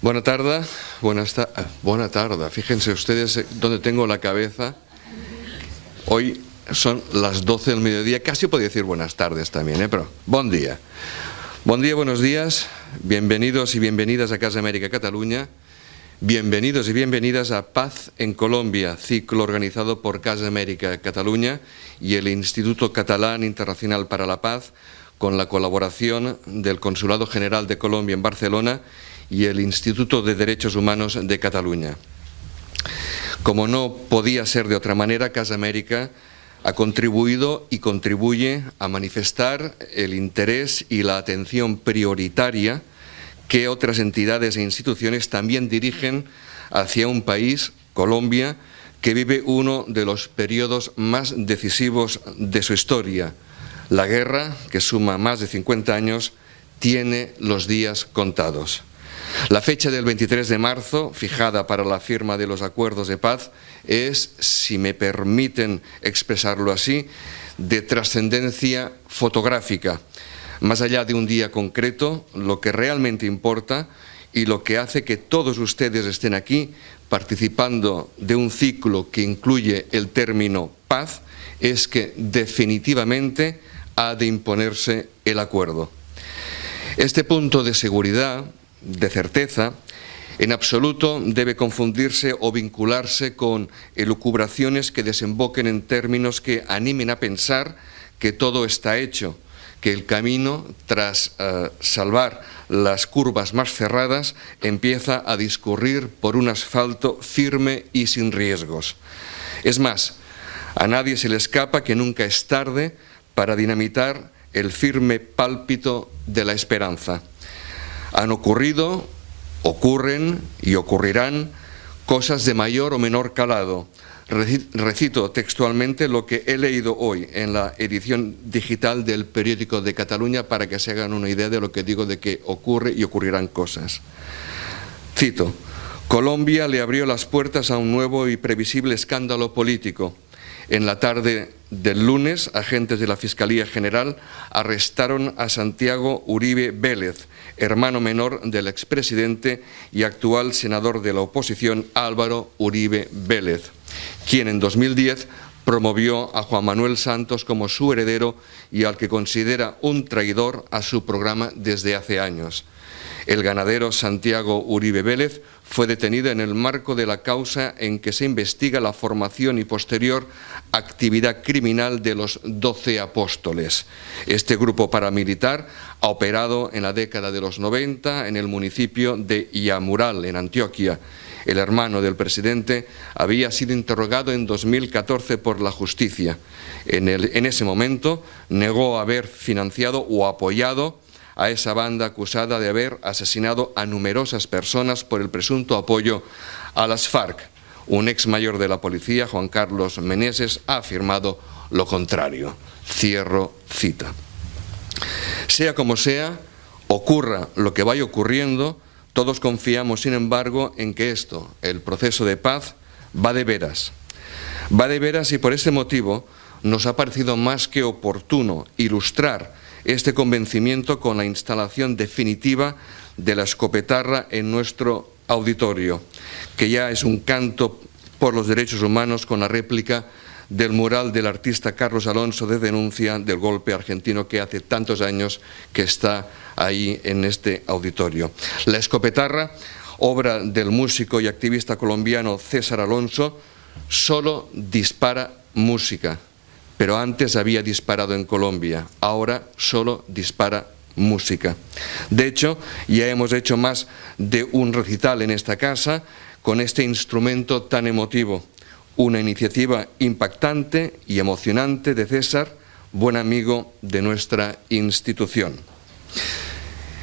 Buena tarde, buena tarde. Fíjense ustedes dónde tengo la cabeza. Hoy son las 12 del mediodía, casi podría decir buenas tardes también, pero buen día. Buen día, buenos días, bienvenidos y bienvenidas a Casa América Cataluña. Bienvenidos y bienvenidas a Paz en Colombia, ciclo organizado por Casa América Cataluña y el Instituto Catalán Internacional para la Paz, con la colaboración del Consulado General de Colombia en Barcelona y el Instituto de Derechos Humanos de Cataluña. Como no podía ser de otra manera, Casa América ha contribuido y contribuye a manifestar el interés y la atención prioritaria que otras entidades e instituciones también dirigen hacia un país, Colombia, que vive uno de los periodos más decisivos de su historia. La guerra, que suma más de 50 años, tiene los días contados. La fecha del 23 de marzo, fijada para la firma de los acuerdos de paz, es, si me permiten expresarlo así, de trascendencia fotográfica. Más allá de un día concreto, lo que realmente importa y lo que hace que todos ustedes estén aquí participando de un ciclo que incluye el término paz es que definitivamente ha de imponerse el acuerdo. Este punto de seguridad, de certeza, en absoluto debe confundirse o vincularse con elucubraciones que desemboquen en términos que animen a pensar que todo está hecho, que el camino, tras salvar las curvas más cerradas, empieza a discurrir por un asfalto firme y sin riesgos. Es más, a nadie se le escapa que nunca es tarde para dinamitar el firme pálpito de la esperanza. Han ocurrido, ocurren y ocurrirán cosas de mayor o menor calado. Recito textualmente lo que he leído hoy en la edición digital del Periódico de Cataluña para que se hagan una idea de lo que digo de que ocurre y ocurrirán cosas. Cito: Colombia le abrió las puertas a un nuevo y previsible escándalo político. En la tarde del lunes, agentes de la Fiscalía General arrestaron a Santiago Uribe Vélez, hermano menor del expresidente y actual senador de la oposición Álvaro Uribe Vélez, quien en 2010 promovió a Juan Manuel Santos como su heredero y al que considera un traidor a su programa desde hace años. El ganadero Santiago Uribe Vélez fue detenido en el marco de la causa en que se investiga la formación y posterior actividad criminal de los 12 Apóstoles. Este grupo paramilitar ha operado en la década de los 90 en el municipio de Yamural, en Antioquia. El hermano del presidente había sido interrogado en 2014 por la justicia. En ese momento negó haber financiado o apoyado a esa banda acusada de haber asesinado a numerosas personas por el presunto apoyo a las FARC. Un ex mayor de la policía, Juan Carlos Meneses, ha afirmado lo contrario. Cierro cita. Sea como sea, ocurra lo que vaya ocurriendo, todos confiamos, sin embargo, en que esto, el proceso de paz, va de veras. Va de veras y por ese motivo nos ha parecido más que oportuno ilustrar este convencimiento con la instalación definitiva de la escopetarra en nuestro auditorio, que ya es un canto por los derechos humanos con la réplica del mural del artista Carlos Alonso de denuncia del golpe argentino que hace tantos años que está ahí en este auditorio. La escopetarra, obra del músico y activista colombiano César Alonso, solo dispara música. Pero antes había disparado en Colombia, ahora solo dispara música. De hecho, ya hemos hecho más de un recital en esta casa con este instrumento tan emotivo. Una iniciativa impactante y emocionante de César, buen amigo de nuestra institución.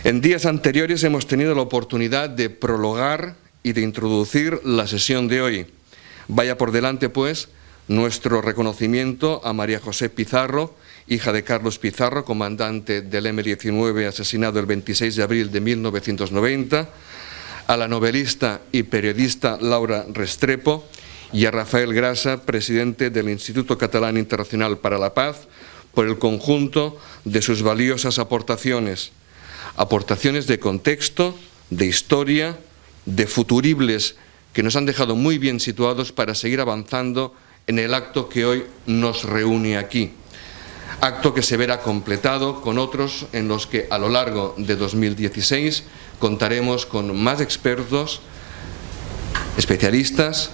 En días anteriores hemos tenido la oportunidad de prologar y de introducir la sesión de hoy. Vaya por delante, pues, nuestro reconocimiento a María José Pizarro, hija de Carlos Pizarro, comandante del M-19 asesinado el 26 de abril de 1990, a la novelista y periodista Laura Restrepo y a Rafael Grasa, presidente del Instituto Catalán Internacional para la Paz, por el conjunto de sus valiosas aportaciones de contexto, de historia, de futuribles que nos han dejado muy bien situados para seguir avanzando en el acto que hoy nos reúne aquí. Acto que se verá completado con otros en los que a lo largo de 2016 contaremos con más expertos, especialistas,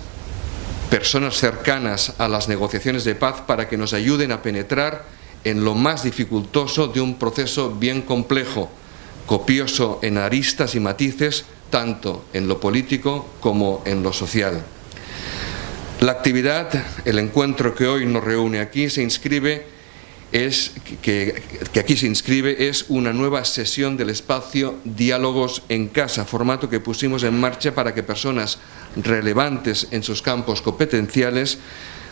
personas cercanas a las negociaciones de paz para que nos ayuden a penetrar en lo más dificultoso de un proceso bien complejo, copioso en aristas y matices, tanto en lo político como en lo social. La actividad, el encuentro que hoy nos reúne aquí, es una nueva sesión del espacio Diálogos en Casa, formato que pusimos en marcha para que personas relevantes en sus campos competenciales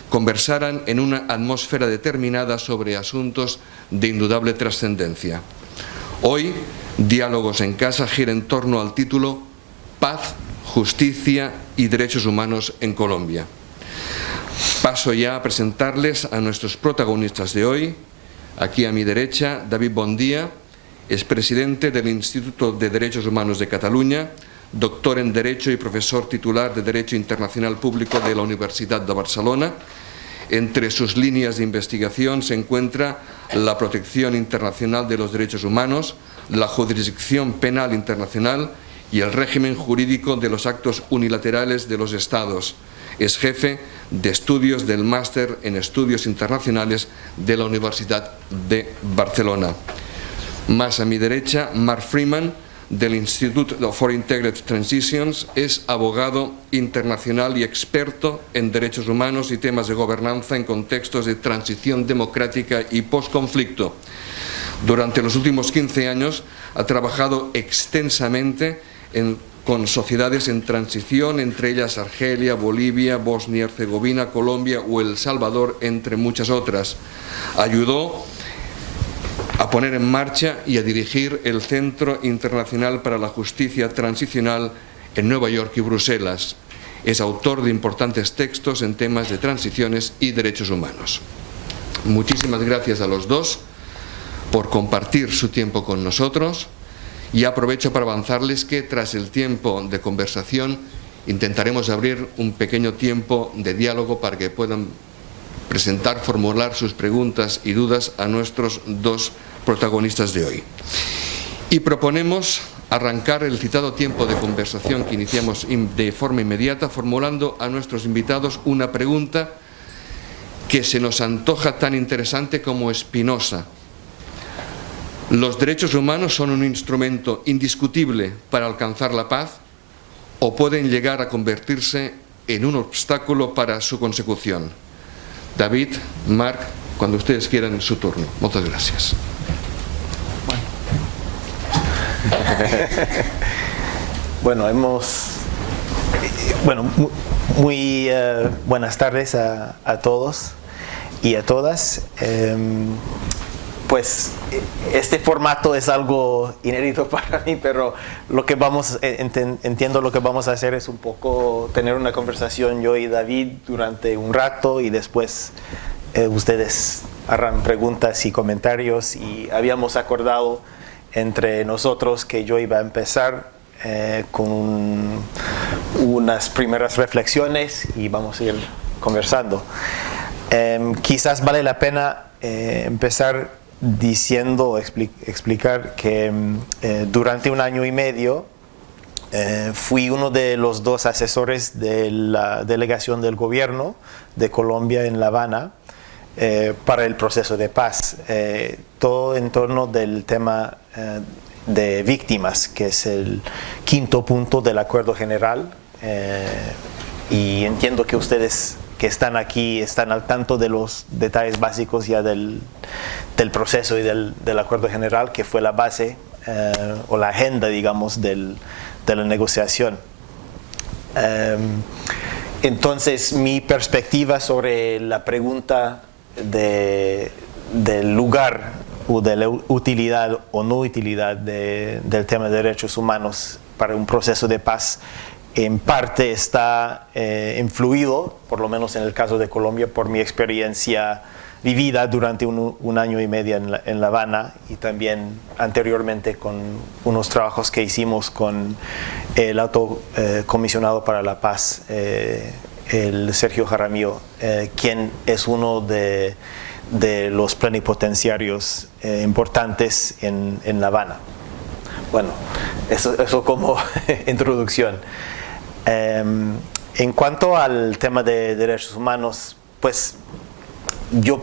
conversaran en una atmósfera determinada sobre asuntos de indudable trascendencia. Hoy, Diálogos en Casa gira en torno al título Paz, Justicia y Derechos Humanos en Colombia. Paso ya a presentarles a nuestros protagonistas de hoy. Aquí a mi derecha, David Bondía, es presidente del Instituto de Derechos Humanos de Cataluña, doctor en Derecho y profesor titular de Derecho Internacional Público de la Universidad de Barcelona. Entre sus líneas de investigación se encuentra la protección internacional de los derechos humanos, la jurisdicción penal internacional y el régimen jurídico de los actos unilaterales de los Estados. Es jefe de estudios del Máster en Estudios Internacionales de la Universidad de Barcelona. Más a mi derecha, Mark Freeman, del Institute for Integrated Transitions, es abogado internacional y experto en derechos humanos y temas de gobernanza en contextos de transición democrática y posconflicto. Durante los últimos 15 años ha trabajado extensamente con sociedades en transición, entre ellas Argelia, Bolivia, Bosnia y Herzegovina, Colombia o El Salvador, entre muchas otras. Ayudó a poner en marcha y a dirigir el Centro Internacional para la Justicia Transicional en Nueva York y Bruselas. Es autor de importantes textos en temas de transiciones y derechos humanos. Muchísimas gracias a los dos por compartir su tiempo con nosotros. Y aprovecho para avanzarles que tras el tiempo de conversación intentaremos abrir un pequeño tiempo de diálogo para que puedan presentar, formular sus preguntas y dudas a nuestros dos protagonistas de hoy. Y proponemos arrancar el citado tiempo de conversación que iniciamos de forma inmediata formulando a nuestros invitados una pregunta que se nos antoja tan interesante como espinosa. ¿Los derechos humanos son un instrumento indiscutible para alcanzar la paz o pueden llegar a convertirse en un obstáculo para su consecución? David, Marc, cuando ustedes quieran, su turno. Muchas gracias. Bueno, muy buenas tardes a todos y a todas. Pues este formato es algo inédito para mí, pero entiendo lo que vamos a hacer es un poco tener una conversación yo y David durante un rato y después ustedes harán preguntas y comentarios, y habíamos acordado entre nosotros que yo iba a empezar con unas primeras reflexiones y vamos a ir conversando. Quizás vale la pena empezar diciendo, explicar que durante un año y medio fui uno de los dos asesores de la delegación del gobierno de Colombia en La Habana para el proceso de paz, todo en torno del tema de víctimas, que es el quinto punto del acuerdo general, y entiendo que ustedes que están aquí están al tanto de los detalles básicos ya del proceso y del acuerdo general, que fue la base o la agenda, digamos, de la negociación. Entonces, mi perspectiva sobre la pregunta del lugar o de la utilidad o no utilidad del tema de derechos humanos para un proceso de paz en parte está influido, por lo menos en el caso de Colombia, por mi experiencia vivida durante un año y medio en La Habana, y también anteriormente con unos trabajos que hicimos con el Alto Comisionado para la Paz, el Sergio Jaramillo, quien es uno de los plenipotenciarios importantes en La Habana. Bueno, eso como introducción. En cuanto al tema de derechos humanos, pues yo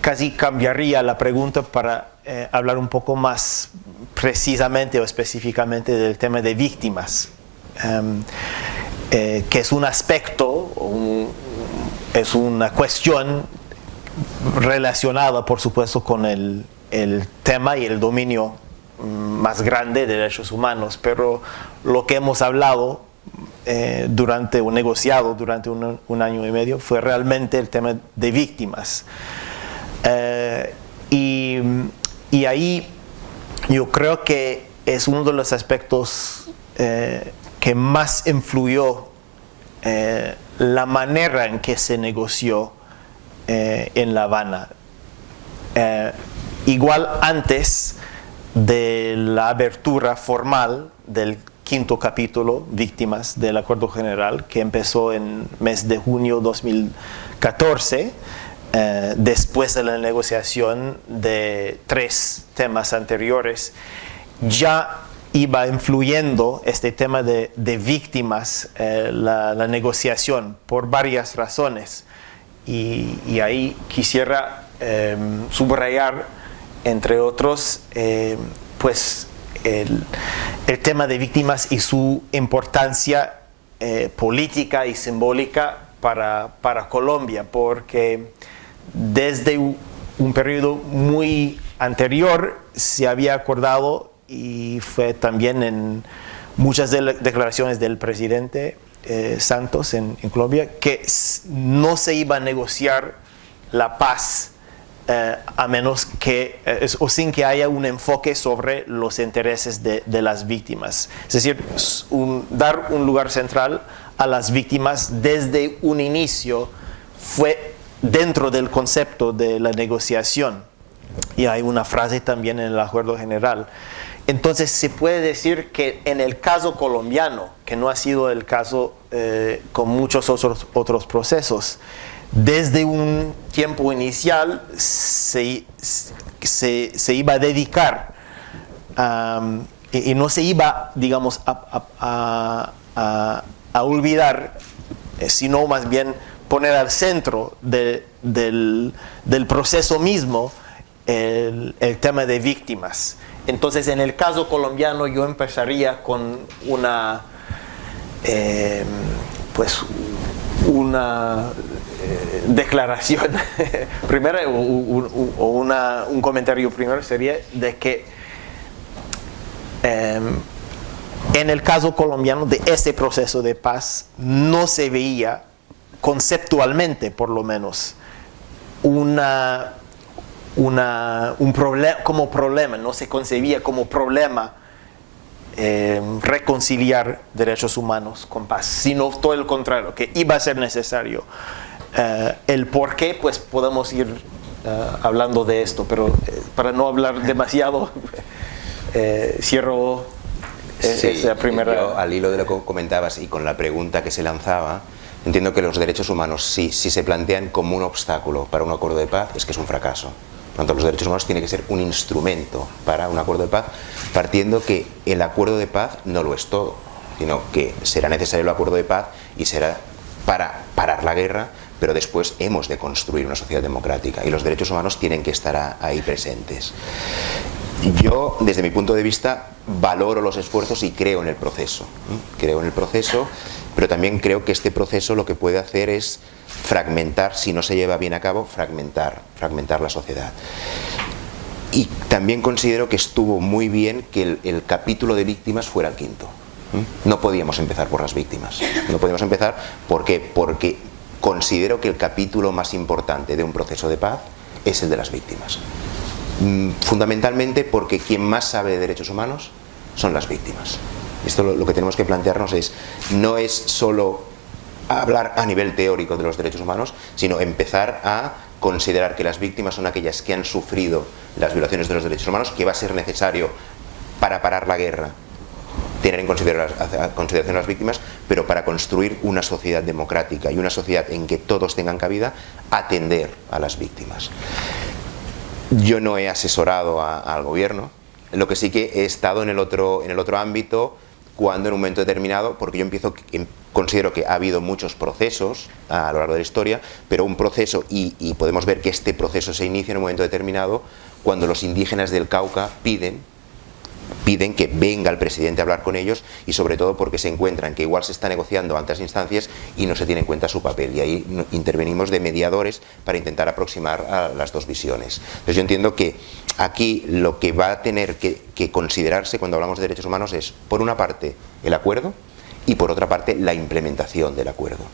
casi cambiaría la pregunta para hablar un poco más precisamente o específicamente del tema de víctimas, que es un aspecto, es una cuestión relacionada, por supuesto, con el tema y el dominio más grande de derechos humanos, pero lo que hemos hablado negociado durante un año y medio fue realmente el tema de víctimas. Y ahí yo creo que es uno de los aspectos que más influyó la manera en que se negoció en La Habana. Igual antes de la abertura formal del 5º capítulo, Víctimas del Acuerdo General, que empezó en mes de junio 2014, después de la negociación de 3 temas anteriores, ya iba influyendo este tema de víctimas, la negociación, por varias razones. Y ahí quisiera subrayar, entre otros, pues el tema de víctimas y su importancia política y simbólica para Colombia, porque desde un periodo muy anterior se había acordado, y fue también en muchas declaraciones del presidente Santos en Colombia, que no se iba a negociar la paz a menos que, o sin que haya un enfoque sobre los intereses de las víctimas. Es decir, dar un lugar central a las víctimas desde un inicio fue dentro del concepto de la negociación. Y hay una frase también en el Acuerdo General. Entonces se puede decir que en el caso colombiano, que no ha sido el caso con muchos otros procesos, desde un tiempo inicial se iba a dedicar y no se iba, digamos, a olvidar, sino más bien poner al centro del proceso mismo el tema de víctimas. Entonces, en el caso colombiano, yo empezaría con una declaración primero, o un comentario primero sería de que en el caso colombiano de ese proceso de paz no se veía conceptualmente, por lo menos, un problema, no se concebía como problema reconciliar derechos humanos con paz, sino todo el contrario, que iba a ser necesario. El por qué, pues podemos ir hablando de esto, pero para no hablar demasiado, cierro esa primera... Yo, al hilo de lo que comentabas y con la pregunta que se lanzaba, entiendo que los derechos humanos, si se plantean como un obstáculo para un acuerdo de paz, es que es un fracaso. Por lo tanto, los derechos humanos tienen que ser un instrumento para un acuerdo de paz, partiendo que el acuerdo de paz no lo es todo, sino que será necesario el acuerdo de paz y será para parar la guerra, pero después hemos de construir una sociedad democrática y los derechos humanos tienen que estar ahí presentes. Yo, desde mi punto de vista, valoro los esfuerzos y creo en el proceso. Creo en el proceso, pero también creo que este proceso lo que puede hacer es fragmentar, si no se lleva bien a cabo, fragmentar la sociedad. Y también considero que estuvo muy bien que el capítulo de víctimas fuera el 5º. No podíamos empezar por las víctimas. No podíamos empezar, ¿por qué? Porque considero que el capítulo más importante de un proceso de paz es el de las víctimas. Fundamentalmente porque quien más sabe de derechos humanos son las víctimas. Esto lo que tenemos que plantearnos es, no es solo a hablar a nivel teórico de los derechos humanos, sino empezar a considerar que las víctimas son aquellas que han sufrido las violaciones de los derechos humanos, que va a ser necesario para parar la guerra tener en consideración a las víctimas, pero para construir una sociedad democrática y una sociedad en que todos tengan cabida, atender a las víctimas. Yo no he asesorado al gobierno, lo que sí que he estado en el otro ámbito, cuando en un momento determinado, porque yo considero que ha habido muchos procesos a lo largo de la historia, pero un proceso, y podemos ver que este proceso se inicia en un momento determinado, cuando los indígenas del Cauca piden que venga el presidente a hablar con ellos, y sobre todo porque se encuentran que igual se está negociando ante las instancias y no se tiene en cuenta su papel, y ahí intervenimos de mediadores para intentar aproximar a las dos visiones. Entonces yo entiendo que aquí lo que va a tener que considerarse cuando hablamos de derechos humanos es, por una parte, el acuerdo, y por otra parte, la implementación del acuerdo.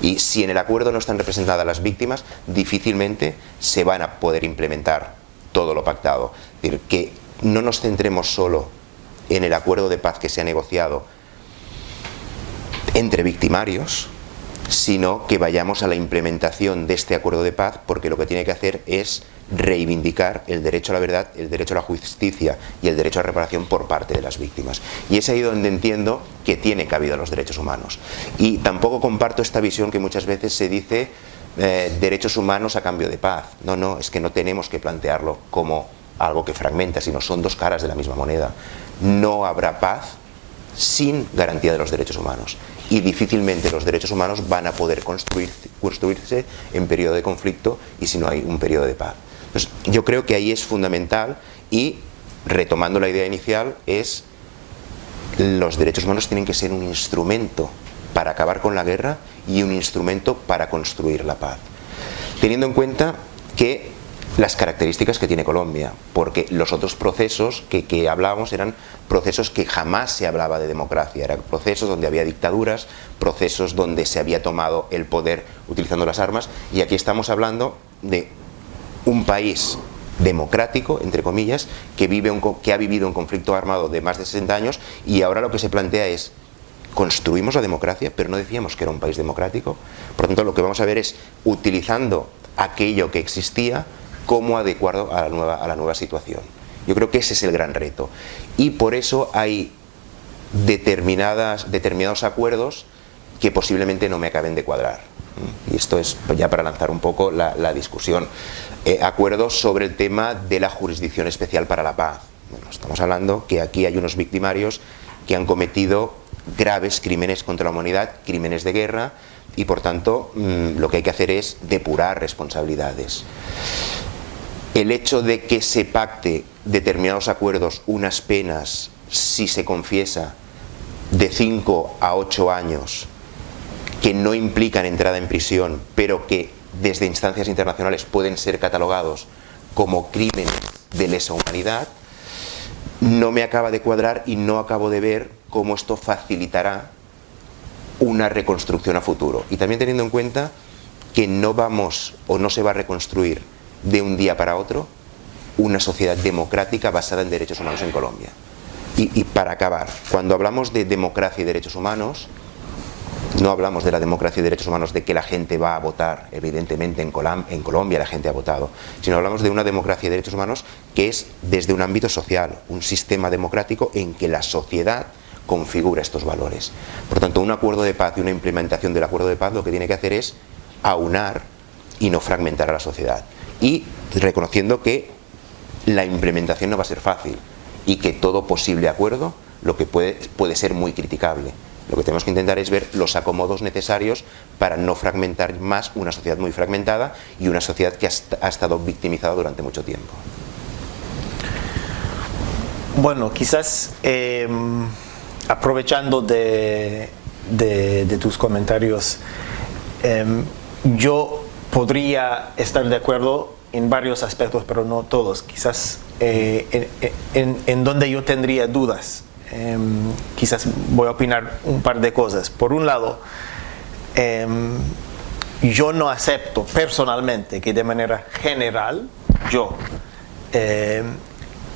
Y si en el acuerdo no están representadas las víctimas, difícilmente se van a poder implementar todo lo pactado. Es decir, que no nos centremos solo en el acuerdo de paz que se ha negociado entre victimarios, sino que vayamos a la implementación de este acuerdo de paz, porque lo que tiene que hacer es reivindicar el derecho a la verdad, el derecho a la justicia y el derecho a reparación por parte de las víctimas. Y es ahí donde entiendo que tiene cabida los derechos humanos. Y tampoco comparto esta visión que muchas veces se dice derechos humanos a cambio de paz. No, es que no tenemos que plantearlo como algo que fragmenta, sino son dos caras de la misma moneda. No habrá paz sin garantía de los derechos humanos, y difícilmente los derechos humanos van a poder construirse en periodo de conflicto y si no hay un periodo de paz. Entonces, yo creo que ahí es fundamental, y retomando la idea inicial, los derechos humanos tienen que ser un instrumento para acabar con la guerra y un instrumento para construir la paz, teniendo en cuenta que las características que tiene Colombia, porque los otros procesos que hablábamos eran procesos que jamás se hablaba de democracia, eran procesos donde había dictaduras, procesos donde se había tomado el poder utilizando las armas, y aquí estamos hablando de un país democrático, entre comillas, que ha vivido un conflicto armado de más de 60 años, y ahora lo que se plantea es: construimos la democracia, pero no decíamos que era un país democrático. Por lo tanto, lo que vamos a ver es, utilizando aquello que existía, cómo adecuarlo a la nueva situación. Yo creo que ese es el gran reto, y por eso hay determinados acuerdos que posiblemente no me acaben de cuadrar. Y esto es ya para lanzar un poco la discusión. Acuerdos sobre el tema de la jurisdicción especial para la paz. Bueno, estamos hablando que aquí hay unos victimarios que han cometido graves crímenes contra la humanidad, crímenes de guerra, y por tanto lo que hay que hacer es depurar responsabilidades. El hecho de que se pacte determinados acuerdos, unas penas, si se confiesa, de 5 a 8 años, que no implican entrada en prisión, pero que desde instancias internacionales pueden ser catalogados como crímenes de lesa humanidad, no me acaba de cuadrar, y no acabo de ver cómo esto facilitará una reconstrucción a futuro. Y también teniendo en cuenta que no vamos, o no se va a reconstruir de un día para otro, una sociedad democrática basada en derechos humanos en Colombia. Y para acabar, cuando hablamos de democracia y derechos humanos, no hablamos de la democracia y derechos humanos de que la gente va a votar. Evidentemente en Colombia la gente ha votado, sino hablamos de una democracia y derechos humanos que es desde un ámbito social, un sistema democrático en que la sociedad configura estos valores. Por tanto, un acuerdo de paz y una implementación del acuerdo de paz lo que tiene que hacer es aunar y no fragmentar a la sociedad, y reconociendo que la implementación no va a ser fácil, y que todo posible acuerdo lo que puede ser muy criticable. Lo que tenemos que intentar es ver los acomodos necesarios para no fragmentar más una sociedad muy fragmentada y una sociedad que ha estado victimizada durante mucho tiempo. Bueno, quizás aprovechando de tus comentarios, yo podría estar de acuerdo en varios aspectos, pero no todos. Quizás en donde yo tendría dudas, quizás voy a opinar un par de cosas. Por un lado, yo no acepto personalmente que de manera general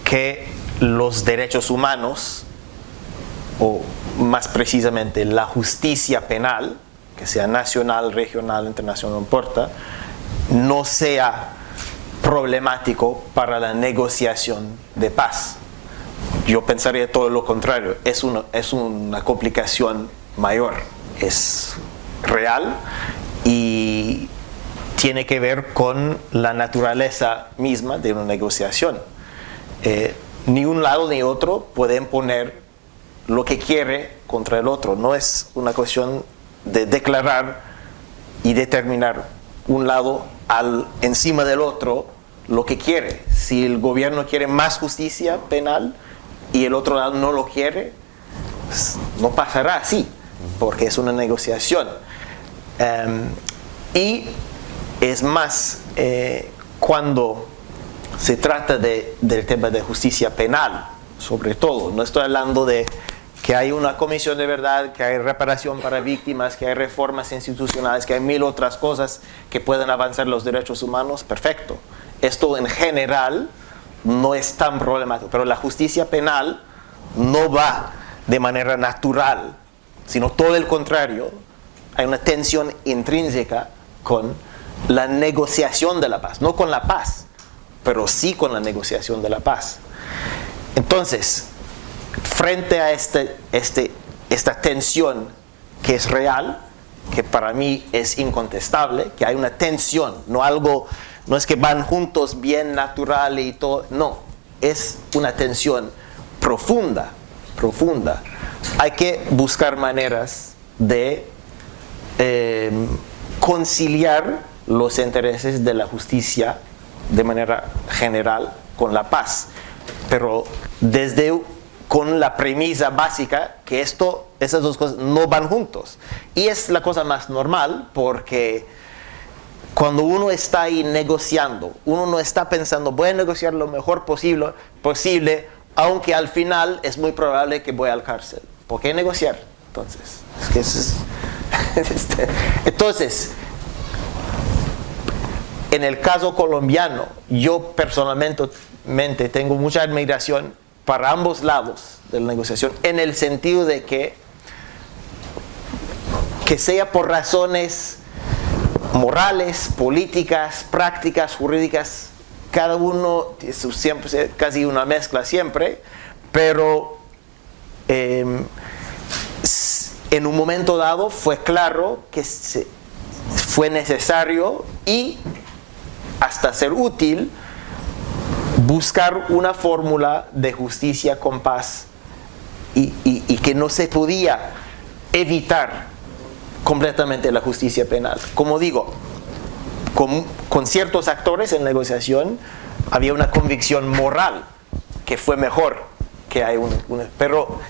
que los derechos humanos, o más precisamente la justicia penal, que sea nacional, regional, internacional, no importa, no sea problemático para la negociación de paz. Yo pensaría todo lo contrario, es una complicación mayor, es real y tiene que ver con la naturaleza misma de una negociación. Ni un lado ni otro pueden poner lo que quiere contra el otro. No es una cuestión de declarar y determinar un lado encima del otro lo que quiere. Si el gobierno quiere más justicia penal y el otro lado no lo quiere, no pasará así, porque es una negociación. Y es más, cuando se trata del tema de justicia penal, sobre todo, no estoy hablando de que hay una comisión de verdad, que hay reparación para víctimas, que hay reformas institucionales, que hay 1000 otras cosas que pueden avanzar los derechos humanos, perfecto. Esto en general no es tan problemático, pero la justicia penal no va de manera natural, sino todo el contrario. Hay una tensión intrínseca con la negociación de la paz, no con la paz, pero sí con la negociación de la paz. Entonces, frente a esta tensión que es real, que para mí es incontestable, que hay una tensión, no es que van juntos bien natural y todo, no, es una tensión profunda. Hay que buscar maneras de conciliar los intereses de la justicia de manera general con la paz, pero con la premisa básica que esas dos cosas no van juntos. Y es la cosa más normal, porque cuando uno está ahí negociando, uno no está pensando voy a negociar lo mejor posible, aunque al final es muy probable que voy a la cárcel. ¿Por qué negociar? Entonces, en el caso colombiano, yo personalmente tengo mucha admiración para ambos lados de la negociación, en el sentido de que sea por razones morales, políticas, prácticas, jurídicas, cada uno siempre, casi una mezcla siempre, pero en un momento dado fue claro que fue necesario y hasta ser útil buscar una fórmula de justicia con paz y que no se podía evitar completamente la justicia penal. Como digo, con ciertos actores en negociación había una convicción moral que fue mejor que hay pero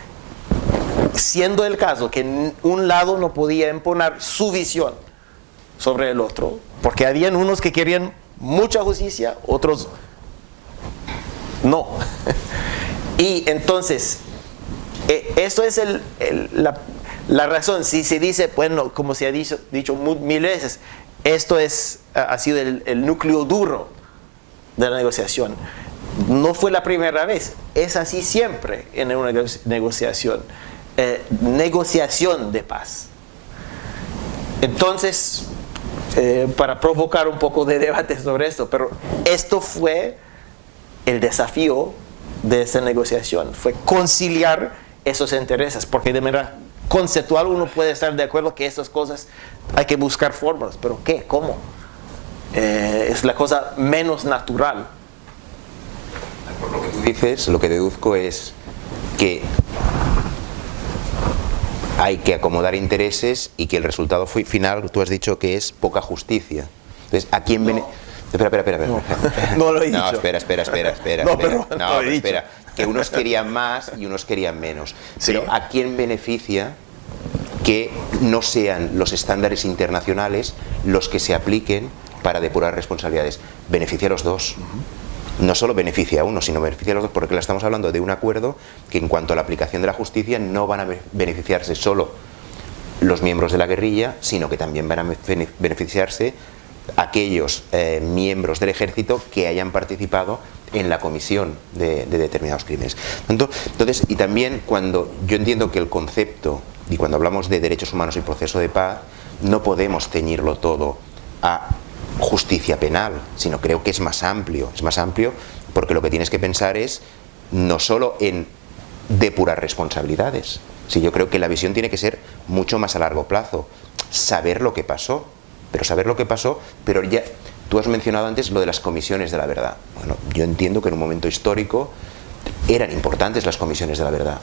siendo el caso que un lado no podía imponer su visión sobre el otro, porque habían unos que querían mucha justicia, otros no. Y entonces, eso es la razón. Si se dice, bueno, como se ha dicho mil veces, esto ha sido el núcleo duro de la negociación. No fue la primera vez, es así siempre en una negociación. Negociación de paz. Entonces, para provocar un poco de debate sobre esto, pero esto fue el desafío de esta negociación, fue conciliar esos intereses, porque de manera conceptual uno puede estar de acuerdo que estas cosas hay que buscar fórmulas, pero ¿qué? ¿Cómo? Es la cosa menos natural. Por lo que tú dices, lo que deduzco es que hay que acomodar intereses y que el resultado final, tú has dicho que es poca justicia. Entonces, ¿a quién Espera. No lo he dicho. No, espera. Espera. Que unos querían más y unos querían menos. Sí. Pero ¿a quién beneficia que no sean los estándares internacionales los que se apliquen para depurar responsabilidades? Beneficia a los dos. No solo beneficia a uno, sino beneficia a los dos, porque le estamos hablando de un acuerdo que en cuanto a la aplicación de la justicia no van a beneficiarse solo los miembros de la guerrilla, sino que también van a beneficiarse aquellos miembros del ejército que hayan participado en la comisión de determinados crímenes. Entonces, y también cuando yo entiendo que el concepto, y cuando hablamos de derechos humanos y proceso de paz, no podemos ceñirlo todo a justicia penal, sino creo que es más amplio porque lo que tienes que pensar es no solo en depurar responsabilidades, sí, yo creo que la visión tiene que ser mucho más a largo plazo, saber lo que pasó, pero ya tú has mencionado antes lo de las comisiones de la verdad. Bueno, yo entiendo que en un momento histórico eran importantes las comisiones de la verdad,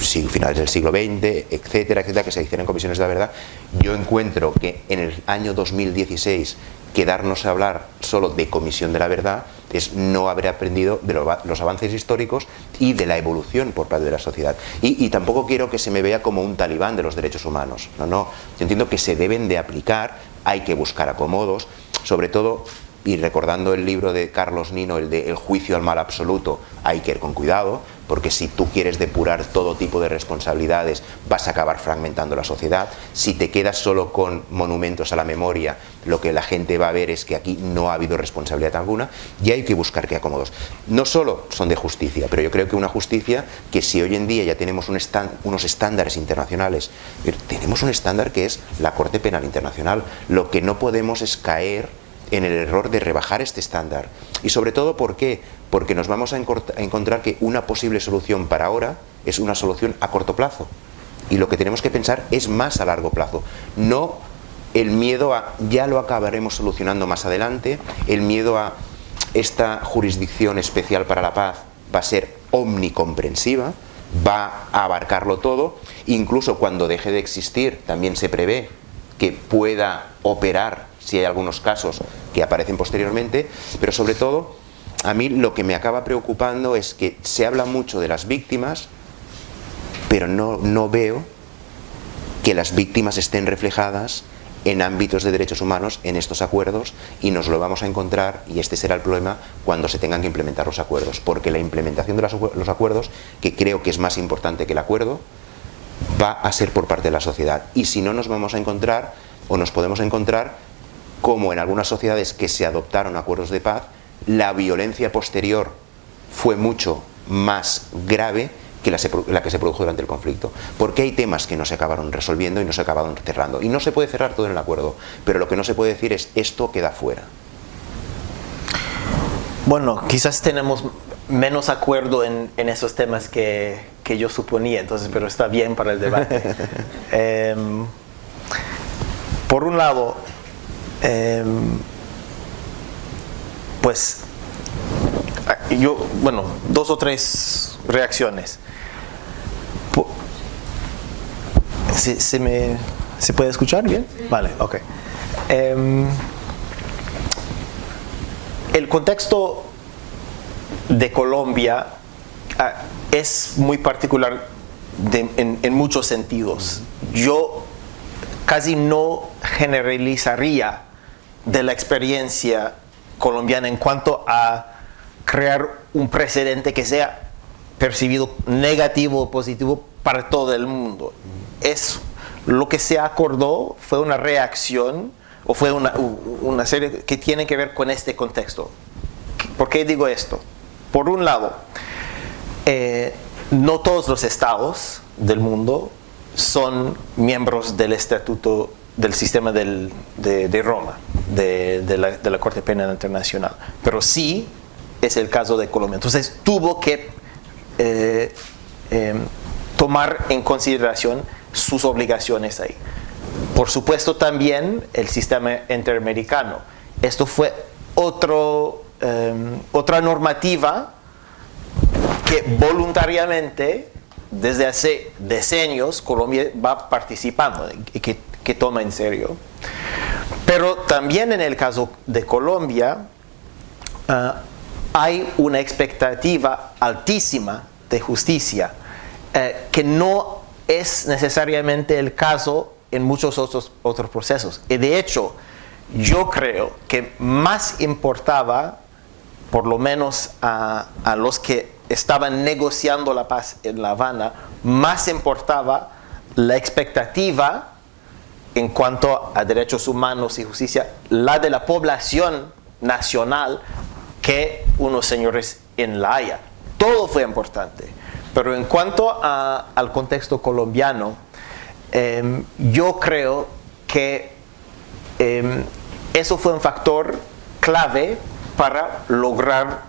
sí, finales del siglo XX, etcétera, etcétera, que se hicieran comisiones de la verdad. Yo encuentro que en el año 2016 quedarnos a hablar solo de comisión de la verdad es no haber aprendido de los avances históricos y de la evolución por parte de la sociedad. Y tampoco quiero que se me vea como un talibán de los derechos humanos. No, yo entiendo que se deben de aplicar, hay que buscar acomodos, sobre todo, y recordando el libro de Carlos Nino, el de El juicio al mal absoluto, hay que ir con cuidado, porque si tú quieres depurar todo tipo de responsabilidades vas a acabar fragmentando la sociedad. Si te quedas solo con monumentos a la memoria, lo que la gente va a ver es que aquí no ha habido responsabilidad alguna, y hay que buscar qué acomodos. No solo son de justicia, pero yo creo que una justicia que, si hoy en día ya tenemos unos estándares internacionales, tenemos un estándar que es la Corte Penal Internacional, lo que no podemos es caer en el error de rebajar este estándar. Y sobre todo, ¿por qué? Porque nos vamos a encontrar que una posible solución para ahora es una solución a corto plazo. Y lo que tenemos que pensar es más a largo plazo. No el miedo a ya lo acabaremos solucionando más adelante, el miedo a esta jurisdicción especial para la paz va a ser omnicomprensiva, va a abarcarlo todo, incluso cuando deje de existir también se prevé que pueda operar si hay algunos casos que aparecen posteriormente, pero sobre todo a mí lo que me acaba preocupando es que se habla mucho de las víctimas, pero no veo que las víctimas estén reflejadas en ámbitos de derechos humanos en estos acuerdos, y nos lo vamos a encontrar, y este será el problema cuando se tengan que implementar los acuerdos, porque la implementación de los acuerdos, que creo que es más importante que el acuerdo, va a ser por parte de la sociedad, y si no nos vamos a encontrar, o nos podemos encontrar como en algunas sociedades que se adoptaron acuerdos de paz, la violencia posterior fue mucho más grave que la que se produjo durante el conflicto, porque hay temas que no se acabaron resolviendo y no se acabaron cerrando, y no se puede cerrar todo en el acuerdo, pero lo que no se puede decir es esto queda fuera. Bueno, quizás tenemos menos acuerdo en esos temas que yo suponía, entonces, pero está bien para el debate. Por un lado, pues bueno, 2 o 3 reacciones. ¿Se puede escuchar bien? Vale, ok. El contexto de Colombia es muy particular en muchos sentidos. Yo casi no generalizaría de la experiencia colombiana en cuanto a crear un precedente que sea percibido negativo o positivo para todo el mundo. Lo que se acordó fue una reacción, o fue una serie que tiene que ver con este contexto. ¿Por qué digo esto? Por un lado, no todos los estados del mundo son miembros del estatuto del sistema de Roma, de la Corte Penal Internacional, pero sí es el caso de Colombia. Entonces tuvo que tomar en consideración sus obligaciones ahí. Por supuesto, también el sistema interamericano. Esto fue otra normativa que voluntariamente, desde hace decenios, Colombia va participando y que toma en serio. Pero también en el caso de Colombia hay una expectativa altísima de justicia, que no es necesariamente el caso en muchos otros procesos. Y de hecho, yo creo que más importaba, por lo menos a los que estaban negociando la paz en La Habana, más importaba la expectativa en cuanto a derechos humanos y justicia, la de la población nacional, que unos señores en La Haya. Todo fue importante. Pero en cuanto al contexto colombiano, yo creo que eso fue un factor clave para lograr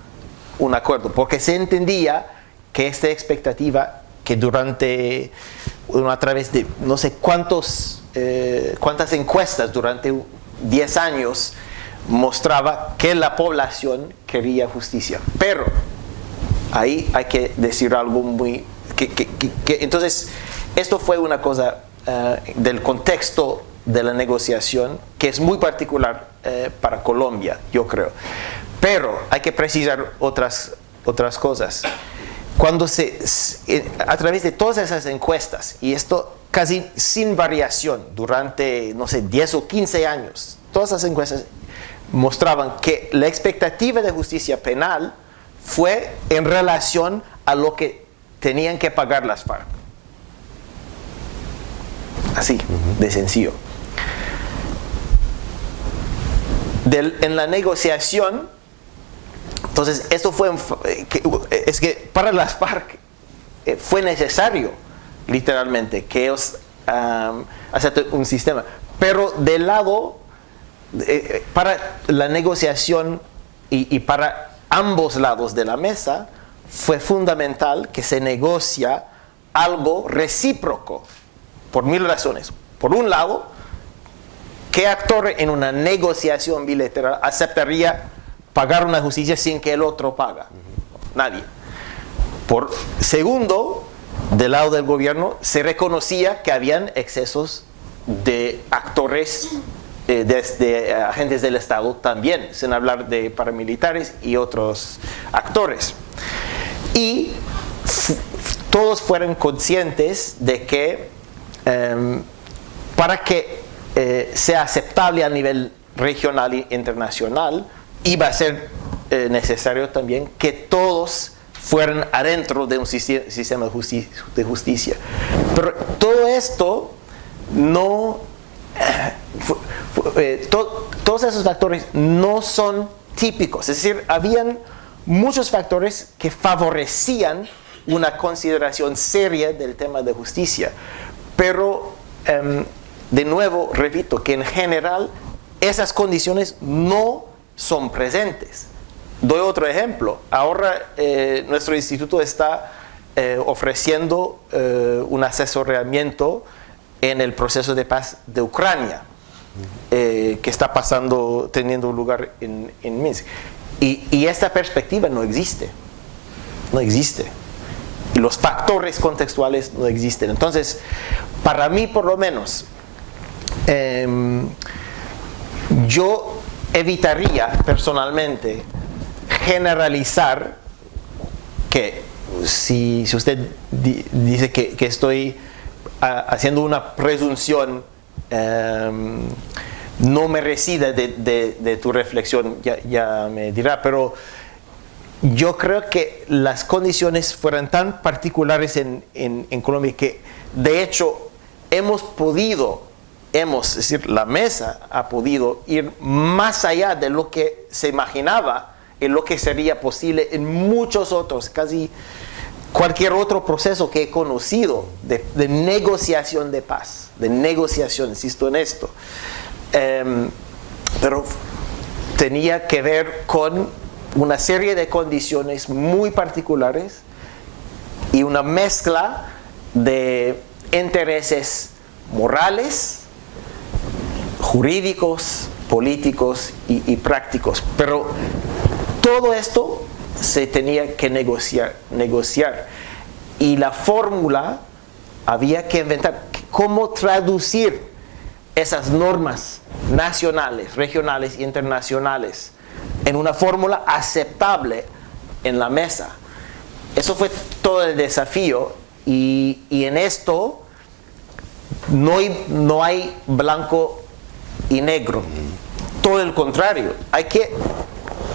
un acuerdo, porque se entendía que esta expectativa que a través de no sé cuántas encuestas durante 10 años mostraba que la población quería justicia. Pero ahí hay que decir algo muy... entonces, esto fue una cosa del contexto de la negociación que es muy particular para Colombia, yo creo. Pero hay que precisar otras cosas. Cuando a través de todas esas encuestas, y esto casi sin variación durante, no sé, 10 o 15 años, todas esas encuestas mostraban que la expectativa de justicia penal fue en relación a lo que tenían que pagar las FARC. Así, de sencillo. En la negociación, entonces esto es que para las FARC fue necesario, literalmente, que ellos acepten un sistema. Pero del lado, para la negociación y para ambos lados de la mesa, fue fundamental que se negocia algo recíproco, por 1000 razones. Por un lado, ¿qué actor en una negociación bilateral aceptaría pagar una justicia sin que el otro paga? Nadie. Por segundo, del lado del gobierno, se reconocía que habían excesos de actores, de agentes del Estado también, sin hablar de paramilitares y otros actores. Y todos fueron conscientes de que para que sea aceptable a nivel regional e internacional, iba a ser necesario también que todos fueran adentro de un sistema de justicia. Pero todo esto todos esos factores no son típicos. Es decir, habían muchos factores que favorecían una consideración seria del tema de justicia. Pero, de nuevo, repito, que en general esas condiciones no son presentes. Doy otro ejemplo. Ahora nuestro instituto está ofreciendo un asesoramiento en el proceso de paz de Ucrania, que está teniendo lugar en Minsk. Y esta perspectiva no existe. No existe. Y los factores contextuales no existen. Entonces, para mí, por lo menos, yo evitaría personalmente generalizar que si usted dice que estoy haciendo una presunción, no me reside de tu reflexión, ya me dirá, pero yo creo que las condiciones fueron tan particulares en Colombia que de hecho es decir, la mesa ha podido ir más allá de lo que se imaginaba en lo que sería posible en muchos otros, casi cualquier otro proceso que he conocido de negociación de paz, de negociación, insisto en esto. Pero tenía que ver con una serie de condiciones muy particulares y una mezcla de intereses morales, jurídicos, políticos y prácticos. Pero todo esto se tenía que negociar. Y la fórmula había que inventar cómo traducir esas normas nacionales, regionales e internacionales en una fórmula aceptable en la mesa. Eso fue todo el desafío y en esto no hay blanco y negro. Todo el contrario, hay que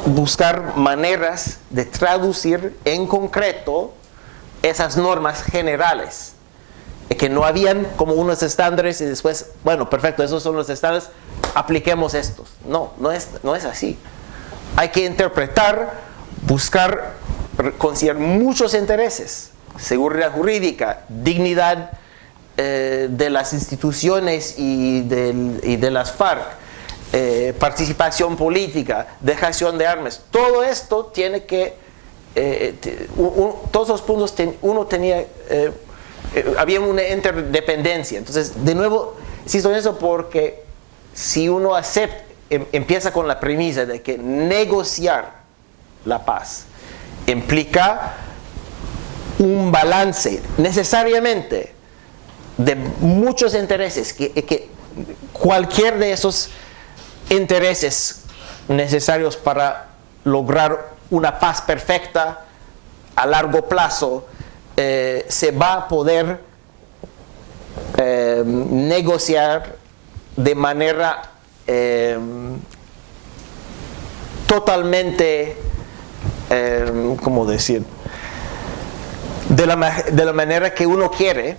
buscar maneras de traducir en concreto esas normas generales, que no habían como unos estándares y después, bueno, perfecto, esos son los estándares, apliquemos estos. No es así. Hay que interpretar, buscar, considerar muchos intereses: seguridad jurídica, dignidad de las instituciones y de las FARC, participación política, dejación de armas, todo esto tiene que, todos los puntos había una interdependencia. Entonces, de nuevo, insisto en eso porque si uno empieza con la premisa de que negociar la paz implica un balance necesariamente de muchos intereses, que cualquier de esos intereses necesarios para lograr una paz perfecta a largo plazo se va a poder negociar de manera totalmente, ¿cómo decir? De la manera que uno quiere,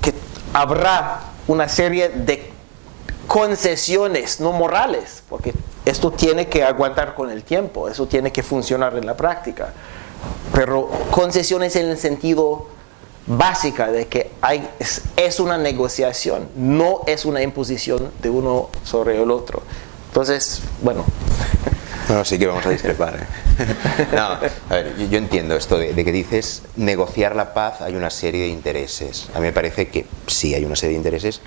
que habrá una serie de concesiones no morales, porque esto tiene que aguantar con el tiempo, eso tiene que funcionar en la práctica, pero concesiones en el sentido básica de que es una negociación, no es una imposición de uno sobre el otro. Entonces, bueno. No, sí que vamos a discrepar. No, a ver, yo entiendo esto de que dices negociar la paz, hay una serie de intereses. A mí me parece que sí hay una serie de intereses,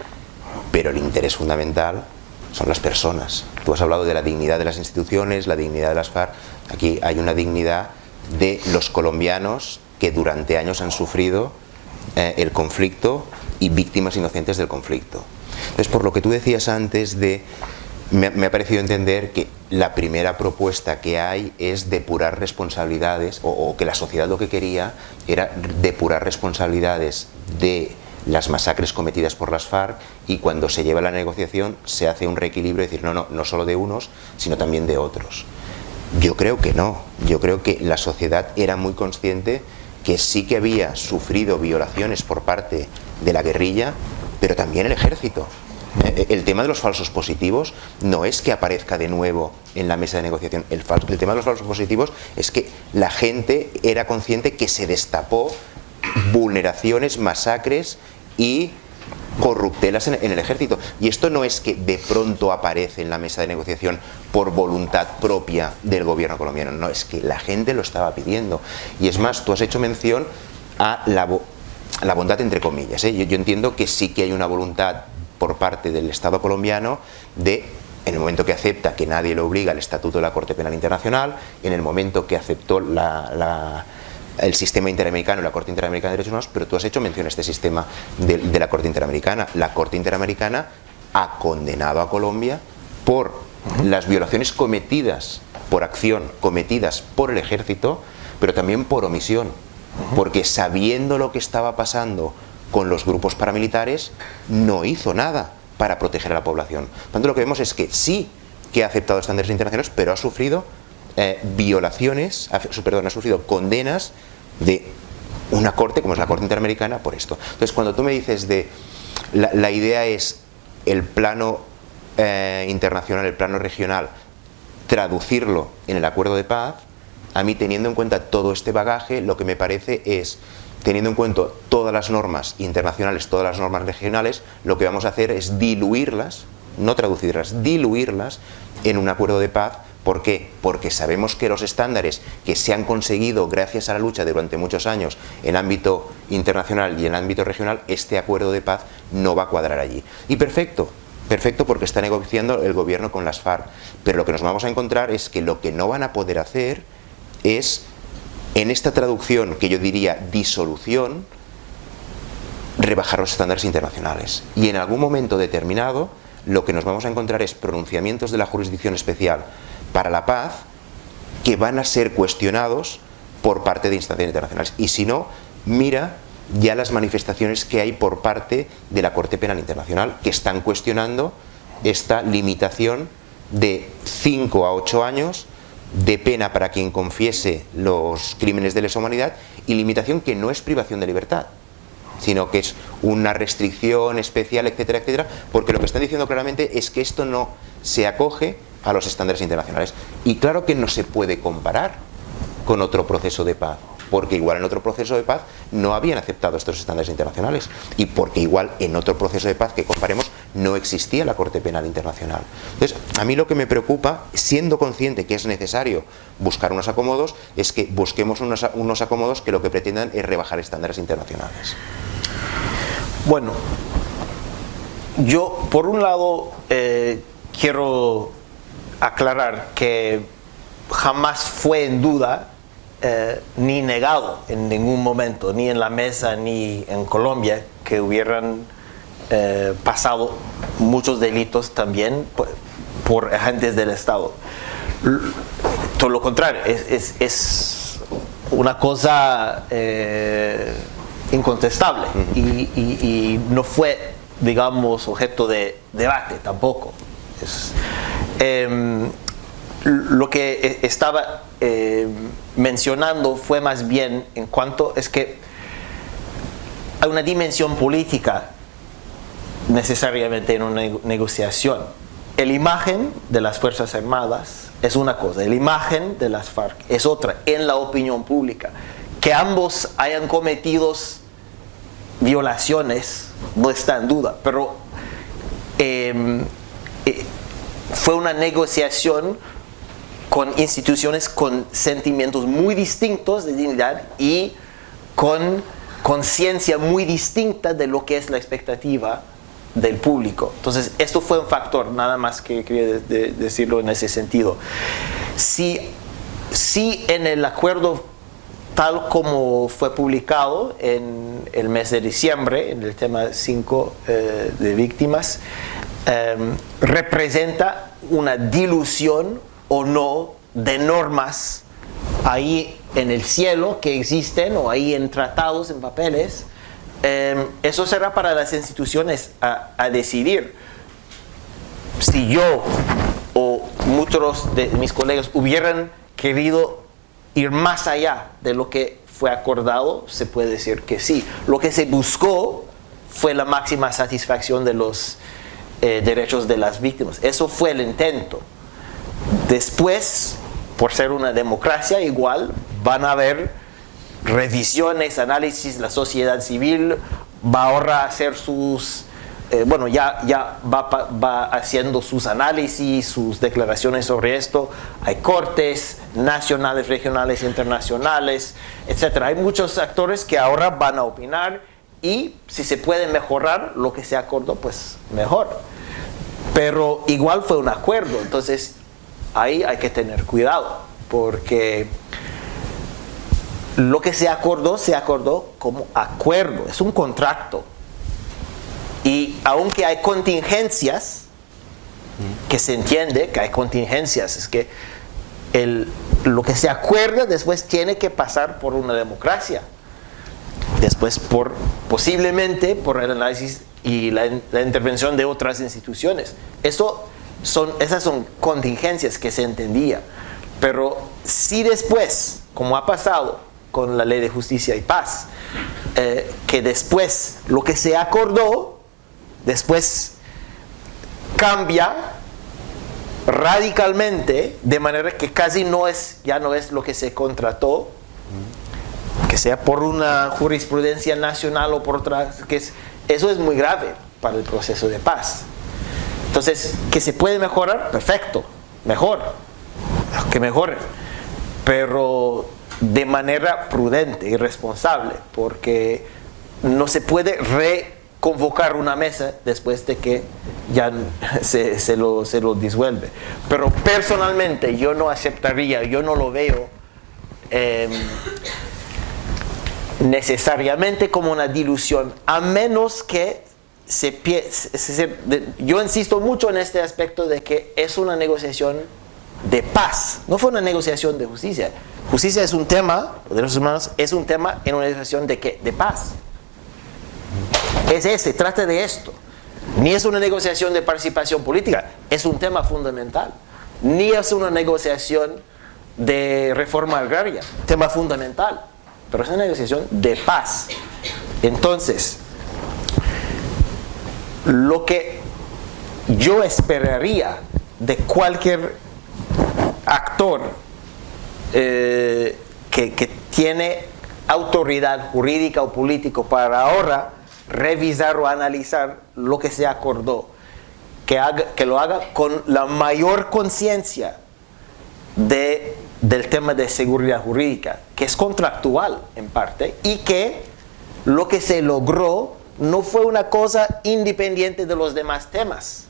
pero el interés fundamental son las personas. Tú has hablado de la dignidad de las instituciones, la dignidad de las FARC. Aquí hay una dignidad de los colombianos que durante años han sufrido el conflicto y víctimas inocentes del conflicto. Entonces, por lo que tú decías antes me ha parecido entender que la primera propuesta que hay es depurar responsabilidades, o que la sociedad lo que quería era depurar responsabilidades de las masacres cometidas por las FARC, y cuando se lleva la negociación se hace un reequilibrio y decir no solo de unos, sino también de otros. Yo creo que no, yo creo que la sociedad era muy consciente que sí que había sufrido violaciones por parte de la guerrilla, pero también el ejército. El tema de los falsos positivos no es que aparezca de nuevo en la mesa de negociación. El tema de los falsos positivos es que la gente era consciente que se destapó vulneraciones, masacres y corruptelas en el ejército. Y esto no es que de pronto aparece en la mesa de negociación por voluntad propia del gobierno colombiano, no, es que la gente lo estaba pidiendo. Y es más, tú has hecho mención a la bondad entre comillas, ¿eh? Yo entiendo que sí que hay una voluntad por parte del Estado colombiano de, en el momento que acepta que nadie lo obliga al Estatuto de la Corte Penal Internacional, en el momento que aceptó el sistema interamericano y la Corte Interamericana de Derechos Humanos, pero tú has hecho mención a este sistema de la Corte Interamericana. La Corte Interamericana ha condenado a Colombia por las violaciones cometidas por acción, cometidas por el ejército, pero también por omisión, porque sabiendo lo que estaba pasando con los grupos paramilitares, no hizo nada para proteger a la población. Por lo tanto, lo que vemos es que sí que ha aceptado estándares internacionales, pero ha sufrido violaciones, ha sufrido condenas de una corte, como es la Corte Interamericana, por esto. Entonces, cuando tú me dices la idea es el plano internacional, el plano regional, traducirlo en el acuerdo de paz, a mí, teniendo en cuenta todo este bagaje, lo que me parece es, teniendo en cuenta todas las normas internacionales, todas las normas regionales, lo que vamos a hacer es diluirlas, no traducirlas, diluirlas en un acuerdo de paz. ¿Por qué? Porque sabemos que los estándares que se han conseguido gracias a la lucha durante muchos años en ámbito internacional y en ámbito regional, este acuerdo de paz no va a cuadrar allí. Y perfecto porque está negociando el gobierno con las FARC, pero lo que nos vamos a encontrar es que lo que no van a poder hacer es, en esta traducción que yo diría disolución, rebajar los estándares internacionales. Y en algún momento determinado lo que nos vamos a encontrar es pronunciamientos de la Jurisdicción Especial para la Paz que van a ser cuestionados por parte de instancias internacionales. Y si no, mira ya las manifestaciones que hay por parte de la Corte Penal Internacional, que están cuestionando esta limitación de 5 a 8 años de pena para quien confiese los crímenes de lesa humanidad, y limitación que no es privación de libertad, sino que es una restricción especial, etcétera, etcétera, porque lo que están diciendo claramente es que esto no se acoge a los estándares internacionales. Y claro que no se puede comparar con otro proceso de paz, porque igual en otro proceso de paz no habían aceptado estos estándares internacionales y porque igual en otro proceso de paz que comparemos no existía la Corte Penal Internacional. Entonces, a mí lo que me preocupa, siendo consciente que es necesario buscar unos acomodos, es que busquemos unos acomodos que lo que pretendan es rebajar estándares internacionales. Bueno, yo por un lado quiero aclarar que jamás fue en duda ni negado en ningún momento, ni en la mesa ni en Colombia, que hubieran pasado muchos delitos también por agentes del Estado. Todo lo contrario, es una cosa incontestable y no fue, digamos, objeto de debate tampoco. Lo que estaba mencionando fue más bien en cuanto es que hay una dimensión política necesariamente en una negociación. La imagen de las Fuerzas Armadas es una cosa, la imagen de las FARC es otra en la opinión pública. Que ambos hayan cometido violaciones no está en duda, pero fue una negociación con instituciones con sentimientos muy distintos de dignidad y con conciencia muy distinta de lo que es la expectativa del público. Entonces, esto fue un factor, nada más que quería decirlo en ese sentido. Si en el acuerdo tal como fue publicado en el mes de diciembre, en el tema 5 de víctimas, representa una dilución o no de normas ahí en el cielo que existen o ahí en tratados, en papeles, eso será para las instituciones a decidir. Si yo o muchos de mis colegas hubieran querido ir más allá de lo que fue acordado, se puede decir que sí. Lo que se buscó fue la máxima satisfacción de los derechos de las víctimas. Eso fue el intento. Después, por ser una democracia, igual van a haber revisiones, análisis, la sociedad civil va ahora a hacer sus, ya va haciendo sus análisis, sus declaraciones sobre esto. Hay cortes nacionales, regionales, internacionales, etc. Hay muchos actores que ahora van a opinar y si se puede mejorar lo que se acordó, pues mejor. Pero igual fue un acuerdo, entonces ahí hay que tener cuidado, porque lo que se acordó como acuerdo, es un contrato. Y aunque hay contingencias, que se entiende que hay contingencias, es que lo que se acuerda después tiene que pasar por una democracia, después posiblemente por el análisis y la intervención de otras instituciones. Esas son contingencias que se entendía. Pero si después, como ha pasado con la Ley de Justicia y Paz, que después lo que se acordó, después cambia radicalmente, de manera que casi ya no es lo que se contrató, que sea por una jurisprudencia nacional o por otra, eso es muy grave para el proceso de paz. Entonces, que se puede mejorar, perfecto, mejor, que mejore, pero de manera prudente y responsable, porque no se puede reconvocar una mesa después de que ya se lo disuelve. Pero personalmente yo no aceptaría, yo no lo veo necesariamente como una dilución, a menos que yo insisto mucho en este aspecto de que es una negociación de paz, no fue una negociación de justicia. Justicia es un tema, derechos humanos es un tema en una negociación de ¿qué? De paz. Trata de esto. Ni es una negociación de participación política, es un tema fundamental. Ni es una negociación de reforma agraria, tema fundamental. Pero es una negociación de paz. Entonces, lo que yo esperaría de cualquier actor que tiene autoridad jurídica o política para ahora revisar o analizar lo que se acordó, que lo haga con la mayor conciencia del tema de seguridad jurídica, que es contractual en parte, y que lo que se logró no fue una cosa independiente de los demás temas,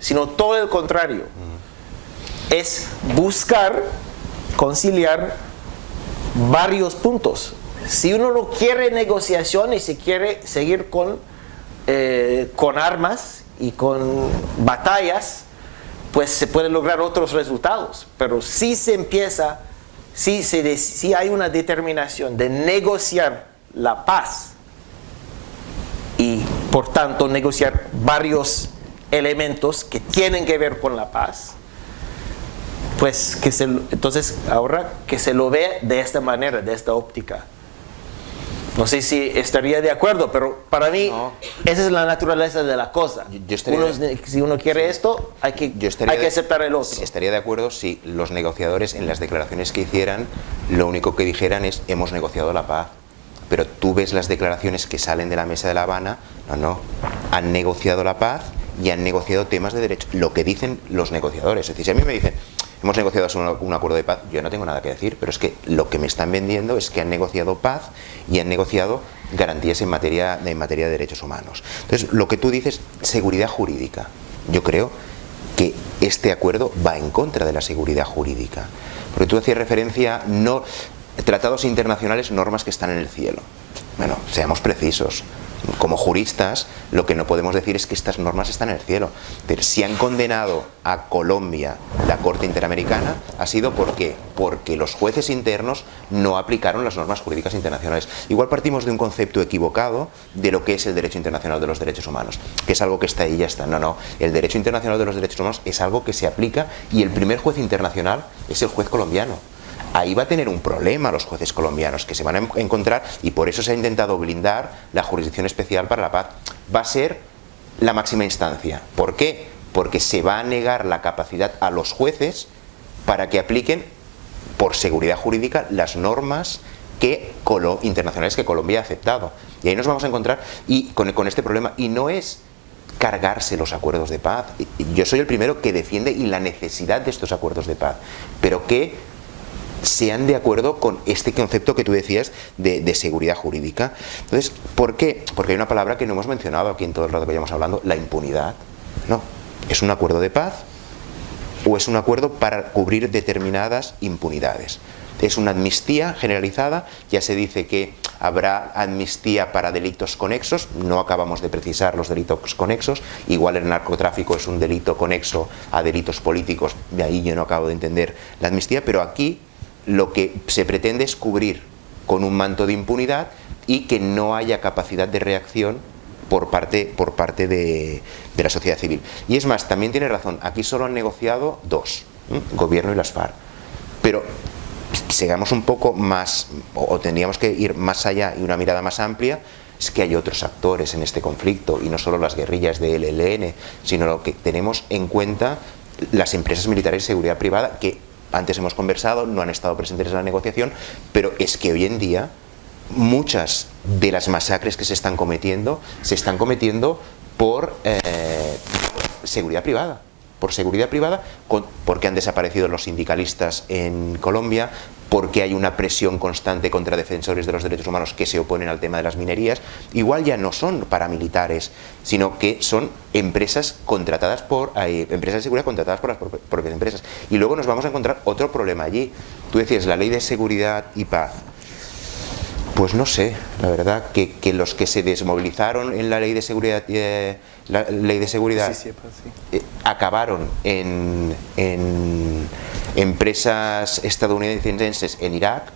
sino todo el contrario. Es buscar conciliar varios puntos. Si uno no quiere negociación y se quiere seguir con armas y con batallas, pues se pueden lograr otros resultados. Pero si se empieza, si hay una determinación de negociar la paz y por tanto negociar varios elementos que tienen que ver con la paz, pues entonces ahora que se lo ve de esta manera, de esta óptica. No sé si estaría de acuerdo, pero para mí esa es la naturaleza de la cosa. Si uno quiere esto, hay que aceptar el otro. Estaría de acuerdo si los negociadores en las declaraciones que hicieran, lo único que dijeran es hemos negociado la paz. Pero tú ves las declaraciones que salen de la mesa de La Habana, no, han negociado la paz y han negociado temas de derecho. Lo que dicen los negociadores. Es decir, si a mí me dicen hemos negociado un acuerdo de paz, yo no tengo nada que decir, pero es que lo que me están vendiendo es que han negociado paz y han negociado garantías en materia de derechos humanos. Entonces, lo que tú dices, seguridad jurídica, yo creo que este acuerdo va en contra de la seguridad jurídica. Porque tú hacías referencia, tratados internacionales, normas que están en el cielo. Bueno, seamos precisos. Como juristas, lo que no podemos decir es que estas normas están en el cielo. Pero si han condenado a Colombia la Corte Interamericana, ha sido porque los jueces internos no aplicaron las normas jurídicas internacionales. Igual partimos de un concepto equivocado de lo que es el derecho internacional de los derechos humanos, que es algo que está ahí y ya está. No, el derecho internacional de los derechos humanos es algo que se aplica y el primer juez internacional es el juez colombiano. Ahí va a tener un problema los jueces colombianos que se van a encontrar, y por eso se ha intentado blindar la jurisdicción especial para la paz. Va a ser la máxima instancia. ¿Por qué? Porque se va a negar la capacidad a los jueces para que apliquen por seguridad jurídica las normas internacionales que Colombia ha aceptado. Y ahí nos vamos a encontrar con este problema. Y no es cargarse los acuerdos de paz. Yo soy el primero que defiende la necesidad de estos acuerdos de paz, pero que sean de acuerdo con este concepto que tú decías de seguridad jurídica. Entonces, ¿por qué? Porque hay una palabra que no hemos mencionado aquí en todo el rato que llevamos hablando, la impunidad. No, ¿es un acuerdo de paz o es un acuerdo para cubrir determinadas impunidades? Es una amnistía generalizada, ya se dice que habrá amnistía para delitos conexos, no acabamos de precisar los delitos conexos, igual el narcotráfico es un delito conexo a delitos políticos, de ahí yo no acabo de entender la amnistía, pero aquí lo que se pretende es cubrir con un manto de impunidad y que no haya capacidad de reacción por parte de la sociedad civil. Y es más, también tiene razón, aquí solo han negociado dos, gobierno y las FARC. Pero sigamos un poco más, o tendríamos que ir más allá y una mirada más amplia, es que hay otros actores en este conflicto y no solo las guerrillas del ELN, sino lo que tenemos en cuenta las empresas militares de seguridad privada que antes hemos conversado, no han estado presentes en la negociación, pero es que hoy en día muchas de las masacres que se están cometiendo por seguridad privada. Por seguridad privada, porque han desaparecido los sindicalistas en Colombia, porque hay una presión constante contra defensores de los derechos humanos que se oponen al tema de las minerías. Igual ya no son paramilitares, sino que son empresas contratadas empresas de seguridad contratadas por las propias empresas. Y luego nos vamos a encontrar otro problema allí. Tú decías la ley de seguridad y paz. Pues no sé, la verdad, que los que se desmovilizaron en la ley de seguridad, acabaron en empresas estadounidenses en Irak.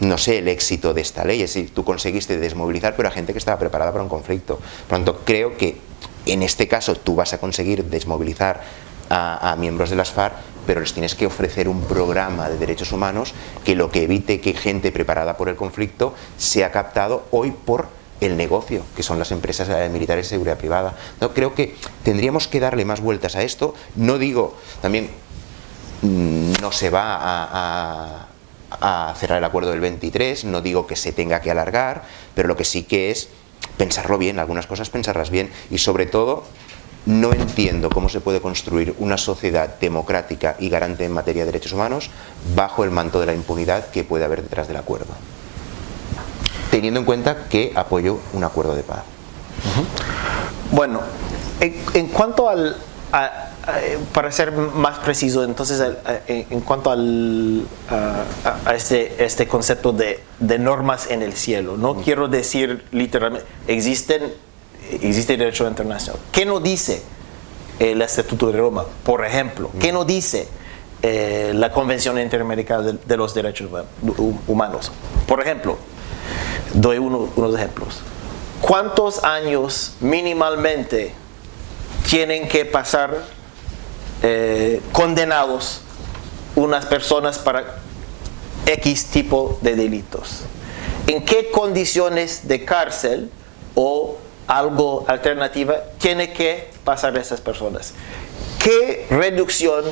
No sé el éxito de esta ley, es decir, tú conseguiste desmovilizar, pero a gente que estaba preparada para un conflicto. Por lo tanto, creo que en este caso tú vas a conseguir desmovilizar a miembros de las FARC, pero les tienes que ofrecer un programa de derechos humanos que lo que evite que gente preparada por el conflicto sea captado hoy por el negocio, que son las empresas militares de seguridad privada. No, creo que tendríamos que darle más vueltas a esto. No digo, también no se va a cerrar el acuerdo del 23, no digo que se tenga que alargar, pero lo que sí que es pensarlo bien, algunas cosas pensarlas bien, y sobre todo no entiendo cómo se puede construir una sociedad democrática y garante en materia de derechos humanos bajo el manto de la impunidad que puede haber detrás del acuerdo, teniendo en cuenta que apoyo un acuerdo de paz. Bueno, en cuanto para ser más preciso, entonces, en cuanto a este concepto de normas en el cielo, no quiero decir literalmente, existe derecho internacional. ¿Qué nos dice el Estatuto de Roma, por ejemplo? ¿Qué nos dice la Convención Interamericana de los Derechos Humanos? Por ejemplo, doy unos ejemplos. ¿Cuántos años mínimamente tienen que pasar condenados unas personas para X tipo de delitos? ¿En qué condiciones de cárcel o algo alternativa tiene que pasar esas personas? ¿Qué reducción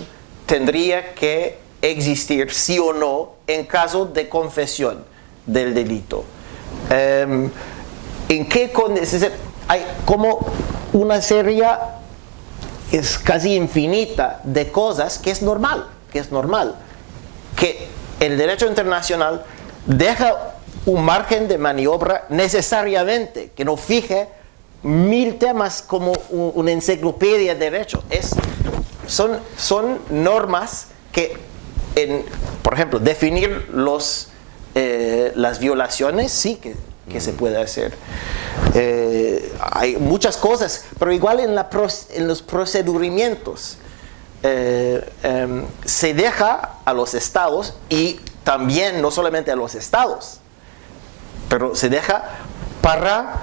tendría que existir, sí o no, en caso de confesión del delito? ¿En qué condiciones? Hay como una serie es casi infinita de cosas que es normal, que el derecho internacional deja un margen de maniobra necesariamente, que no fije 1000 temas como una enciclopedia de derecho. Son normas que, por ejemplo, definir las violaciones, sí que se puede hacer. Hay muchas cosas, pero igual en los procedimientos se deja a los estados, y también no solamente a los estados, pero se deja para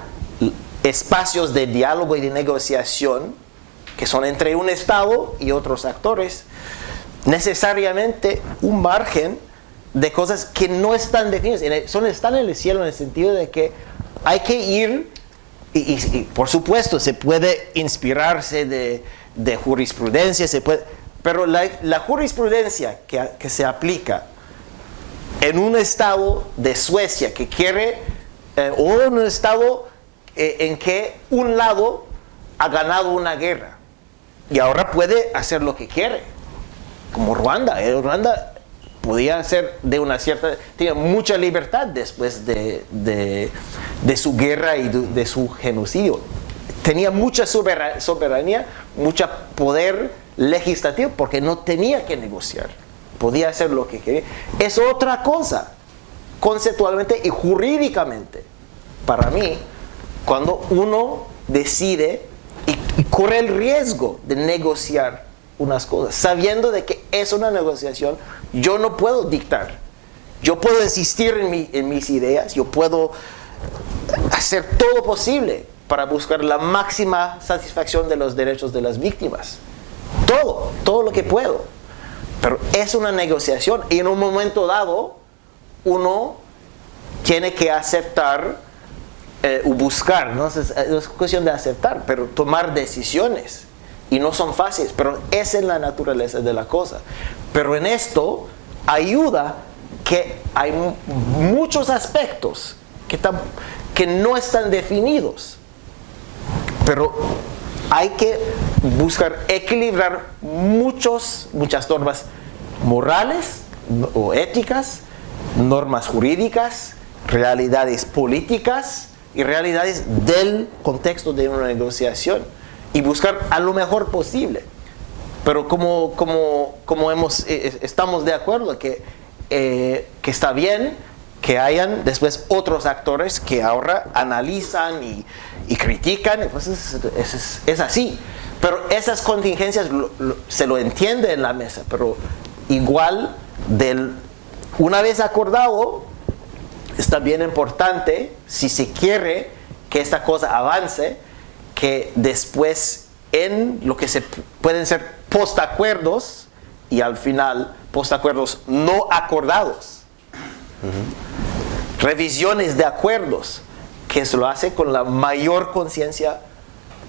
espacios de diálogo y de negociación que son entre un estado y otros actores, necesariamente un margen de cosas que no están definidas, están en el cielo, en el sentido de que hay que ir, y por supuesto se puede inspirarse de jurisprudencia, pero la jurisprudencia que se aplica en un estado de Suecia que quiere, o en un estado en que un lado ha ganado una guerra y ahora puede hacer lo que quiere, como Ruanda. Ruanda podía hacer tenía mucha libertad después de su guerra y de su genocidio. Tenía mucha soberanía, mucho poder legislativo, porque no tenía que negociar. Podía hacer lo que quería. Es otra cosa, conceptualmente y jurídicamente, para mí, cuando uno decide y corre el riesgo de negociar unas cosas, sabiendo de que es una negociación. Yo no puedo dictar, yo puedo insistir en mis ideas, yo puedo hacer todo posible para buscar la máxima satisfacción de los derechos de las víctimas, todo lo que puedo, pero es una negociación, y en un momento dado uno tiene que aceptar o buscar, no es cuestión de aceptar, pero tomar decisiones. Y no son fáciles, pero esa es la naturaleza de la cosa. Pero en esto ayuda que hay muchos aspectos que no están definidos. Pero hay que buscar equilibrar muchas normas morales o éticas, normas jurídicas, realidades políticas y realidades del contexto de una negociación. Y buscar a lo mejor posible. Pero como estamos de acuerdo que está bien que hayan después otros actores que ahora analizan y critican, pues es así. Pero esas contingencias se lo entiende en la mesa, pero igual una vez acordado, está bien importante, si se quiere que esta cosa avance, que después en lo que pueden ser postacuerdos, y al final postacuerdos no acordados, revisiones de acuerdos, que se lo hace con la mayor conciencia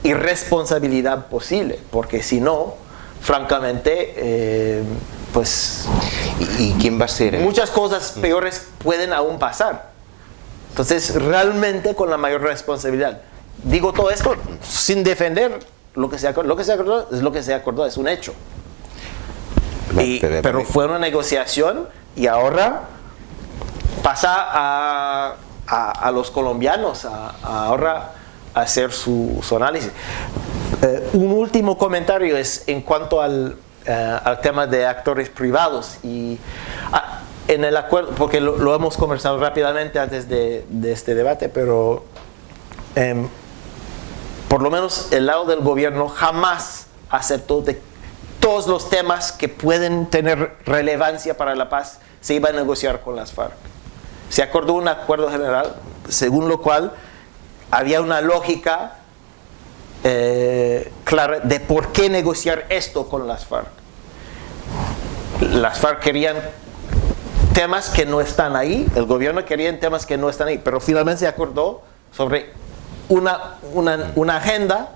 y responsabilidad posible, porque si no, francamente, pues ¿Y quién va a ser? Muchas cosas peores pueden aún pasar. Entonces, realmente con la mayor responsabilidad. Digo todo esto sin defender lo que se acordó. Lo que se acordó es lo que se acordó, es un hecho. Pero fue una negociación y ahora pasa a los colombianos ahora a hacer su análisis. Un último comentario es en cuanto al tema de actores privados y en el acuerdo, porque lo hemos conversado rápidamente antes de este debate, pero por lo menos el lado del gobierno jamás aceptó de todos los temas que pueden tener relevancia para la paz se iba a negociar con las FARC. Se acordó un acuerdo general según lo cual había una lógica clara de por qué negociar esto con las FARC. Las FARC querían temas que no están ahí, el gobierno quería temas que no están ahí, pero finalmente se acordó sobre una agenda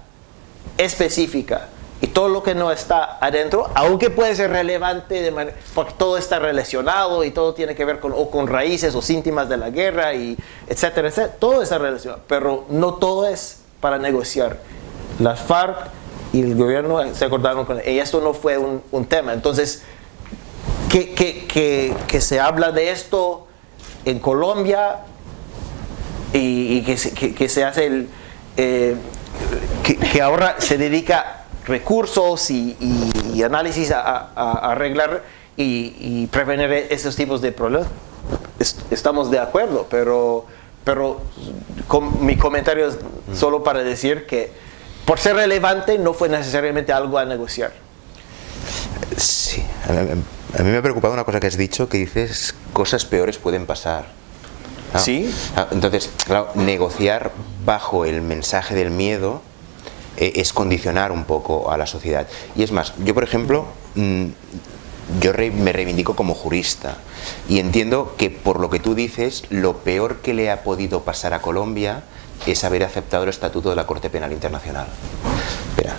específica y todo lo que no está adentro, aunque puede ser relevante porque todo está relacionado y todo tiene que ver con raíces o síntomas de la guerra y etcétera, etcétera, todo está relacionado, pero no todo es para negociar. Las FARC y el gobierno se acordaron con y esto no fue un tema. Entonces, que se habla de esto en Colombia y que se hace que ahora se dedica recursos y análisis a arreglar y prevenir esos tipos de problemas. Estamos de acuerdo, pero mi comentario es solo para decir que por ser relevante no fue necesariamente algo a negociar. Sí, a mí me ha preocupado una cosa que has dicho, que dices cosas peores pueden pasar. ¿Sí? Entonces, claro, negociar bajo el mensaje del miedo es condicionar un poco a la sociedad. Y es más, yo por ejemplo, me reivindico como jurista y entiendo que por lo que tú dices, lo peor que le ha podido pasar a Colombia es haber aceptado el Estatuto de la Corte Penal Internacional. Espera,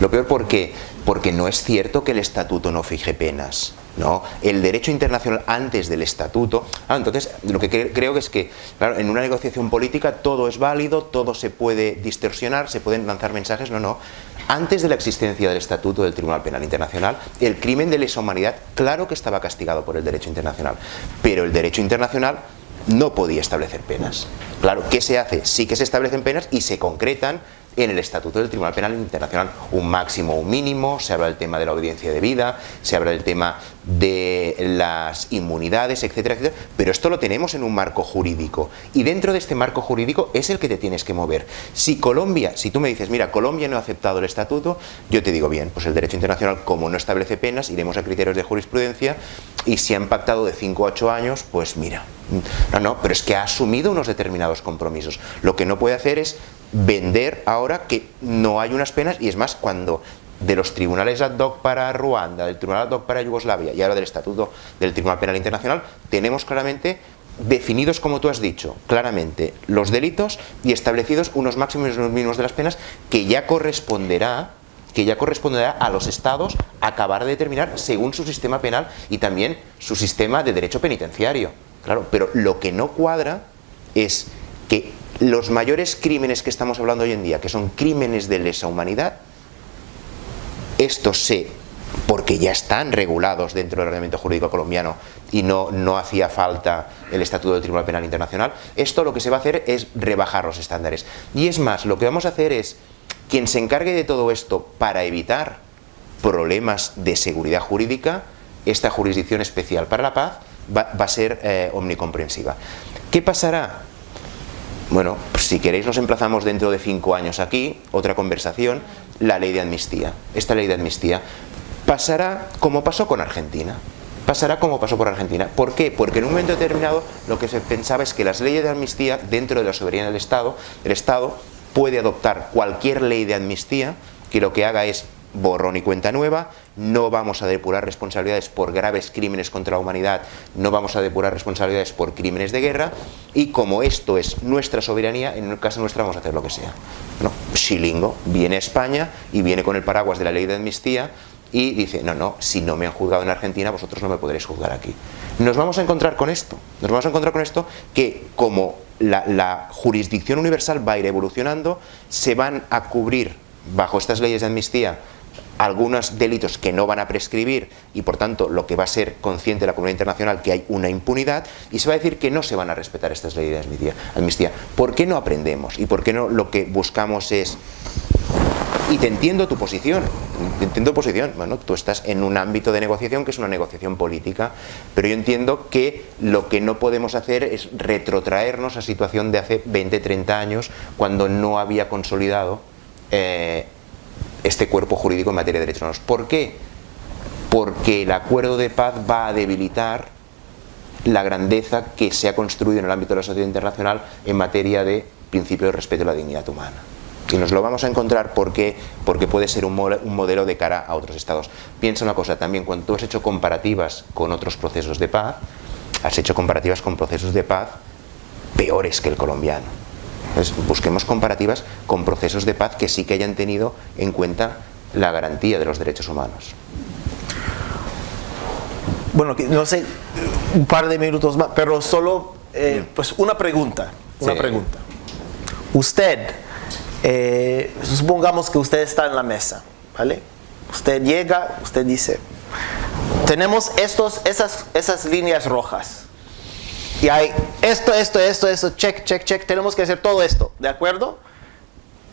lo peor porque no es cierto que el Estatuto no fije penas. ¿No? El derecho internacional antes del estatuto. Entonces, lo que creo que es que, claro, en una negociación política todo es válido, todo se puede distorsionar, se pueden lanzar mensajes. No. Antes de la existencia del estatuto del Tribunal Penal Internacional, el crimen de lesa humanidad, claro que estaba castigado por el derecho internacional, pero el derecho internacional no podía establecer penas. Claro, ¿qué se hace? Sí que se establecen penas y se concretan en el Estatuto del Tribunal Penal Internacional, un máximo, un mínimo, se habla del tema de la obediencia debida, se habla del tema de las inmunidades, etcétera, etcétera, pero esto lo tenemos en un marco jurídico y dentro de este marco jurídico es el que te tienes que mover. Si tú me dices, mira, Colombia no ha aceptado el estatuto, yo te digo, bien, pues el derecho internacional, como no establece penas, iremos a criterios de jurisprudencia y si han pactado de 5 a 8 años, pues mira, pero es que ha asumido unos determinados compromisos. Lo que no puede hacer es vender ahora que no hay unas penas, y es más, cuando de los tribunales ad hoc para Ruanda, del tribunal ad hoc para Yugoslavia y ahora del estatuto del Tribunal Penal Internacional, tenemos claramente definidos, como tú has dicho, claramente los delitos y establecidos unos máximos y unos mínimos de las penas que ya corresponderá a los estados acabar de determinar según su sistema penal y también su sistema de derecho penitenciario. Claro, pero lo que no cuadra es que los mayores crímenes que estamos hablando hoy en día, que son crímenes de lesa humanidad, estos porque ya están regulados dentro del ordenamiento jurídico colombiano y no hacía falta el Estatuto del Tribunal Penal Internacional, esto lo que se va a hacer es rebajar los estándares. Y es más, lo que vamos a hacer es, quien se encargue de todo esto para evitar problemas de seguridad jurídica, esta jurisdicción especial para la paz va a ser omnicomprensiva. ¿Qué pasará? Bueno, pues si queréis nos emplazamos dentro de 5 años aquí, otra conversación, la ley de amnistía. Esta ley de amnistía pasará como pasó con Argentina. Pasará como pasó por Argentina. ¿Por qué? Porque en un momento determinado lo que se pensaba es que las leyes de amnistía, dentro de la soberanía del Estado, el Estado puede adoptar cualquier ley de amnistía que lo que haga es borrón y cuenta nueva, no vamos a depurar responsabilidades por graves crímenes contra la humanidad, no vamos a depurar responsabilidades por crímenes de guerra y como esto es nuestra soberanía, en el caso nuestra vamos a hacer lo que sea. No, Xilingo viene a España y viene con el paraguas de la ley de amnistía y dice, no, no, si no me han juzgado en Argentina, vosotros no me podréis juzgar aquí. Nos vamos a encontrar con esto, que como la jurisdicción universal va a ir evolucionando, se van a cubrir bajo estas leyes de amnistía algunos delitos que no van a prescribir y por tanto lo que va a ser consciente la comunidad internacional que hay una impunidad, y se va a decir que no se van a respetar estas leyes de amnistía. ¿Por qué no aprendemos? ¿Y por qué no lo que buscamos es... Y te entiendo tu posición, bueno, tú estás en un ámbito de negociación que es una negociación política, pero yo entiendo que lo que no podemos hacer es retrotraernos a situación de hace 20, 30 años cuando no había consolidado este cuerpo jurídico en materia de derechos humanos. ¿Por qué? Porque el acuerdo de paz va a debilitar la grandeza que se ha construido en el ámbito de la sociedad internacional en materia de principio de respeto a la dignidad humana. Y nos lo vamos a encontrar porque puede ser un modelo de cara a otros estados. Piensa una cosa también, cuando tú has hecho comparativas con otros procesos de paz, has hecho comparativas con procesos de paz peores que el colombiano. Entonces, busquemos comparativas con procesos de paz que sí que hayan tenido en cuenta la garantía de los derechos humanos. Bueno, no sé, un par de minutos más, pero solo pues una pregunta. Usted, supongamos que usted está en la mesa, ¿vale? Usted llega, usted dice, tenemos esas líneas rojas. Y hay esto, check, tenemos que hacer todo esto, ¿de acuerdo?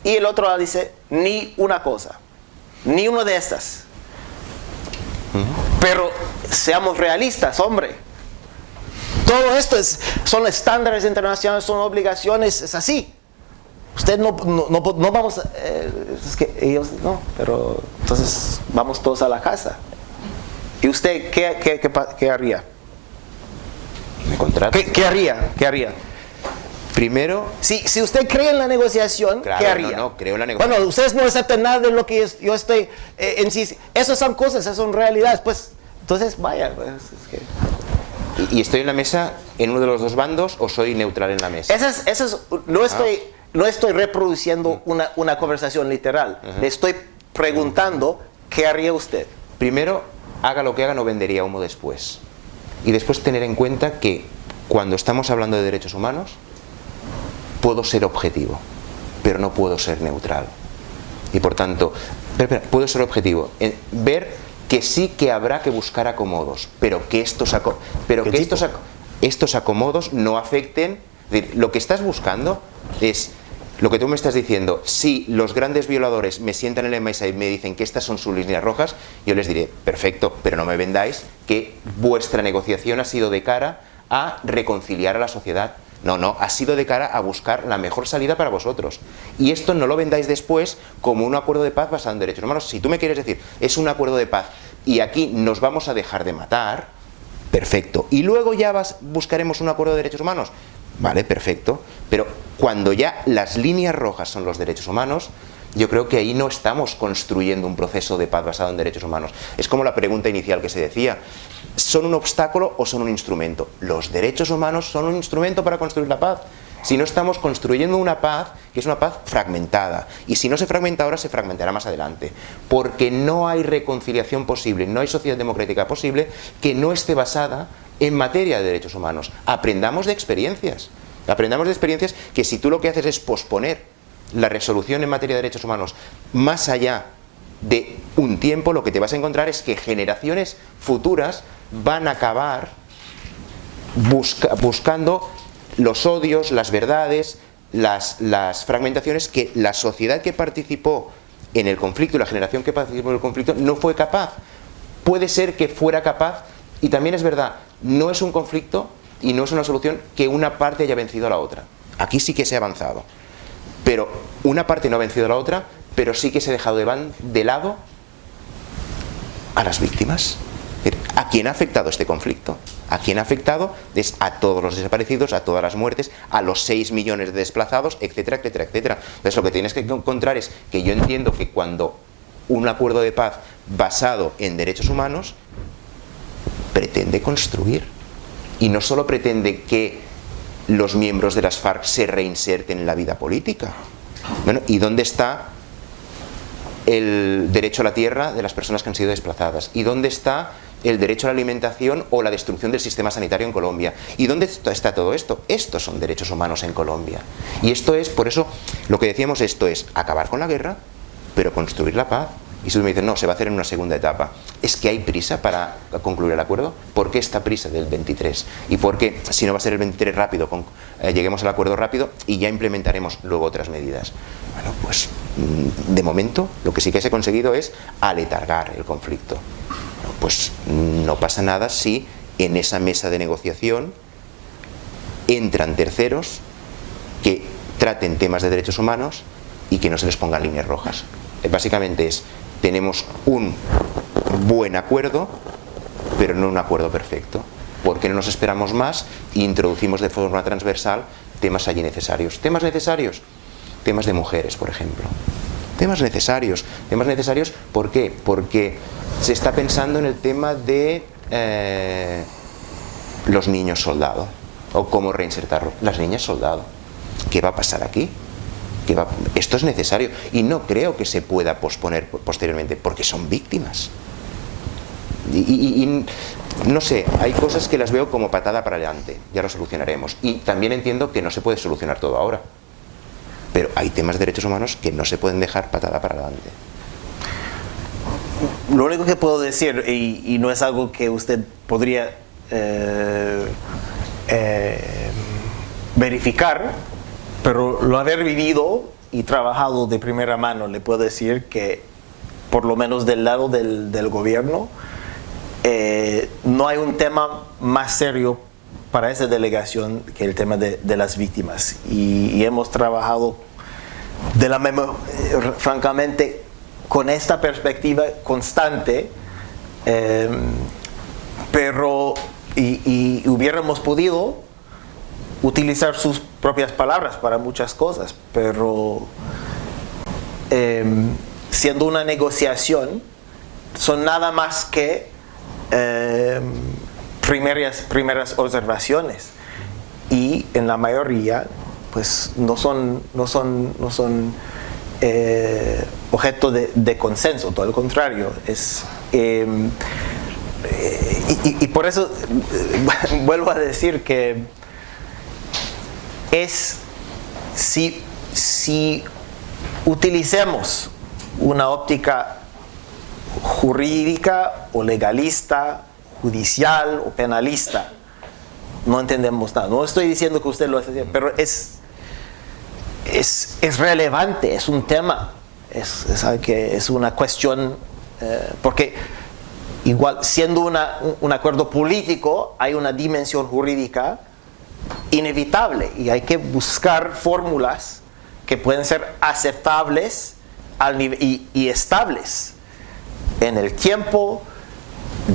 Y el otro dice, ni una cosa, ni una de estas. Pero seamos realistas, hombre. Todo esto son estándares internacionales, son obligaciones, es así. Usted no vamos, es que ellos no, pero entonces vamos todos a la casa. ¿Y usted qué haría? ¿Me contrata? ¿Qué haría? Primero... Si usted cree en la negociación, claro, ¿qué haría? No, creo en la negociación. Bueno, ustedes no aceptan nada de lo que yo estoy en sí. Esas son cosas, esas son realidades. Pues, entonces, vaya. Pues, es que... ¿Y estoy en la mesa en uno de los dos bandos o soy neutral en la mesa? No estoy reproduciendo una conversación literal. Le estoy preguntando, ¿qué haría usted? Primero, haga lo que haga, no vendería humo después. Y después tener en cuenta que cuando estamos hablando de derechos humanos, puedo ser objetivo, pero no puedo ser neutral. Y por tanto, puedo ser objetivo, ver que sí que habrá que buscar acomodos, pero que estos acomodos no afecten. Es decir, lo que estás buscando es lo que tú me estás diciendo. Si los grandes violadores me sientan en la mesa y me dicen que estas son sus líneas rojas, yo les diré, perfecto, pero no me vendáis que vuestra negociación ha sido de cara a reconciliar a la sociedad. No, ha sido de cara a buscar la mejor salida para vosotros. Y esto no lo vendáis después como un acuerdo de paz basado en derechos humanos. Si tú me quieres decir, es un acuerdo de paz y aquí nos vamos a dejar de matar, perfecto. Y luego ya buscaremos un acuerdo de derechos humanos. Vale, perfecto, pero cuando ya las líneas rojas son los derechos humanos, yo creo que ahí no estamos construyendo un proceso de paz basado en derechos humanos. Es como la pregunta inicial que se decía, ¿son un obstáculo o son un instrumento? Los derechos humanos son un instrumento para construir la paz. Si no estamos construyendo una paz, que es una paz fragmentada, y si no se fragmenta ahora, se fragmentará más adelante, porque no hay reconciliación posible, no hay sociedad democrática posible que no esté basada en materia de derechos humanos. Aprendamos de experiencias que si tú lo que haces es posponer la resolución en materia de derechos humanos más allá de un tiempo, lo que te vas a encontrar es que generaciones futuras van a acabar buscando los odios, las verdades, las fragmentaciones que la sociedad que participó en el conflicto y la generación que participó en el conflicto no fue capaz. Puede ser que fuera capaz, y también es verdad, no es un conflicto y no es una solución que una parte haya vencido a la otra. Aquí sí que se ha avanzado, pero una parte no ha vencido a la otra, pero sí que se ha dejado de lado a las víctimas. ¿A quién ha afectado este conflicto? ¿A quién ha afectado? Es a todos los desaparecidos, a todas las muertes, a los 6 millones de desplazados, etcétera, etcétera, etcétera. Entonces lo que tienes que encontrar es que yo entiendo que cuando un acuerdo de paz basado en derechos humanos pretende construir, y no solo pretende que los miembros de las FARC se reinserten en la vida política. Bueno, ¿y dónde está el derecho a la tierra de las personas que han sido desplazadas? ¿Y dónde está el derecho a la alimentación o la destrucción del sistema sanitario en Colombia? ¿Y dónde está todo esto? Estos son derechos humanos en Colombia. Y esto es, por eso, lo que decíamos, esto es acabar con la guerra, pero construir la paz. Y si tú me dices, no, se va a hacer en una segunda etapa. ¿Es que hay prisa para concluir el acuerdo? ¿Por qué esta prisa del 23? ¿Y por qué, si no va a ser el 23 rápido, lleguemos al acuerdo rápido y ya implementaremos luego otras medidas? Bueno, pues de momento lo que sí que se ha conseguido es aletargar el conflicto. Bueno, pues no pasa nada si en esa mesa de negociación entran terceros que traten temas de derechos humanos y que no se les pongan líneas rojas. Básicamente es, tenemos un buen acuerdo, pero no un acuerdo perfecto. ¿Por qué no nos esperamos más e introducimos de forma transversal temas allí necesarios? ¿Temas necesarios? Temas de mujeres, por ejemplo. Temas necesarios. ¿Temas necesarios? ¿Por qué? Porque se está pensando en el tema de los niños soldado, o cómo reinsertarlos. Las niñas soldado. ¿Qué va a pasar aquí? Esto es necesario y no creo que se pueda posponer posteriormente porque son víctimas y no sé, hay cosas que las veo como patada para adelante, ya lo solucionaremos, y también entiendo que no se puede solucionar todo ahora, pero hay temas de derechos humanos que no se pueden dejar patada para adelante. Lo único que puedo decir, y no es algo que usted podría verificar, pero lo haber vivido y trabajado de primera mano, le puedo decir que por lo menos del lado del gobierno no hay un tema más serio para esa delegación que el tema de las víctimas, y hemos trabajado francamente con esta perspectiva constante, pero y hubiéramos podido utilizar sus propias palabras para muchas cosas, pero siendo una negociación son nada más que primeras observaciones, y en la mayoría pues no son objeto de consenso, todo lo contrario. Y por eso vuelvo a decir que si utilicemos una óptica jurídica o legalista, judicial o penalista, no entendemos nada. No estoy diciendo que usted lo hace, pero es relevante, es un tema, es una cuestión, porque igual siendo un acuerdo político hay una dimensión jurídica inevitable, y hay que buscar fórmulas que pueden ser aceptables y estables en el tiempo,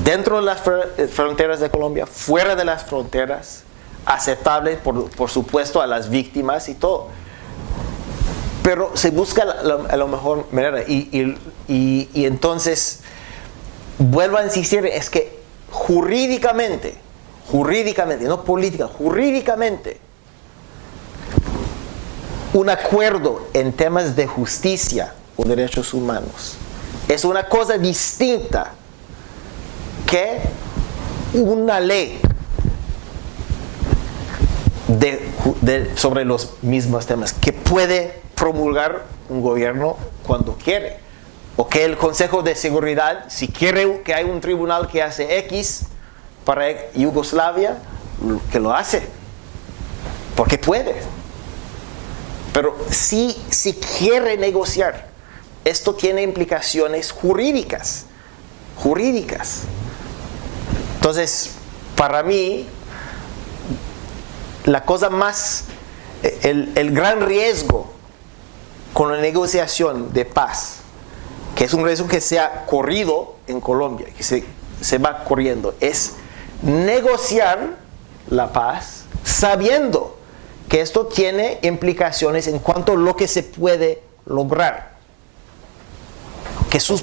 dentro de las fronteras de Colombia, fuera de las fronteras, aceptables por supuesto a las víctimas y todo, pero se busca la mejor manera, y entonces vuelvo a insistir, es que jurídicamente, no política, jurídicamente, un acuerdo en temas de justicia o derechos humanos es una cosa distinta que una ley sobre los mismos temas que puede promulgar un gobierno cuando quiere, o que el Consejo de Seguridad, si quiere que haya un tribunal que hace X para Yugoslavia, que lo hace, porque puede. Pero si quiere negociar, esto tiene implicaciones jurídicas. Entonces, para mí, la cosa más, el gran riesgo con la negociación de paz, que es un riesgo que se ha corrido en Colombia, que se va corriendo, es negociar la paz sabiendo que esto tiene implicaciones en cuanto a lo que se puede lograr, que sus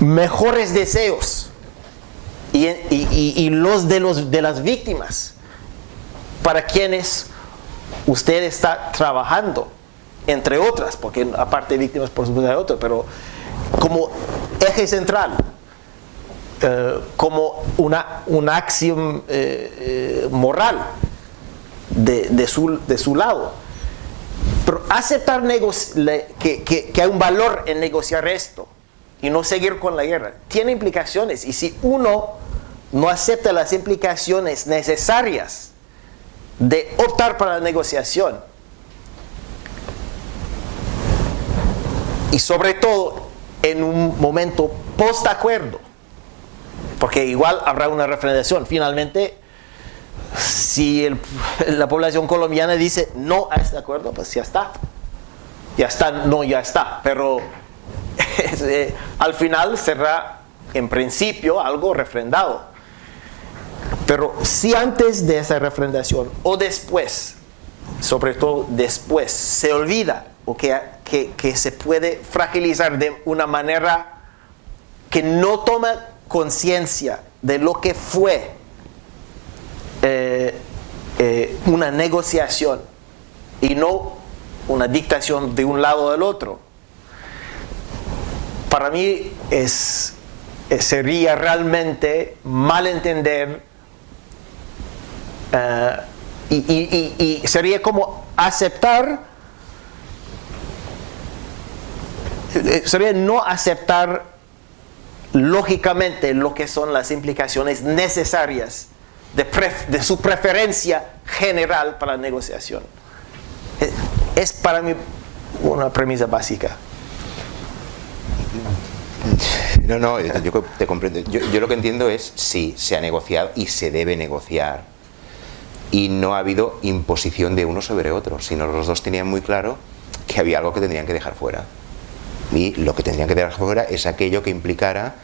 mejores deseos y los de las víctimas para quienes usted está trabajando, entre otras, porque aparte de víctimas por supuesto hay otras, pero como eje central, como un axiom moral de su lado. Pero aceptar que hay un valor en negociar esto y no seguir con la guerra tiene implicaciones, y si uno no acepta las implicaciones necesarias de optar para la negociación, y sobre todo en un momento post-acuerdo, porque igual habrá una referendación. Finalmente, si la población colombiana dice no a este acuerdo, pues ya está. Ya está, no, ya está. Pero al final será, en principio, algo refrendado. Pero si antes de esa refrendación o después, sobre todo después, se olvida o que se puede fragilizar de una manera que no toma conciencia de lo que fue una negociación y no una dictación de un lado o del otro, para mí sería realmente malentender, y sería como sería no aceptar lógicamente lo que son las implicaciones necesarias de su preferencia general para la negociación. Es para mí una premisa básica. No, yo te comprendo. Yo lo que entiendo es, sí, se ha negociado y se debe negociar, y no ha habido imposición de uno sobre otro, sino los dos tenían muy claro que había algo que tendrían que dejar fuera, y lo que tendrían que dejar fuera es aquello que implicara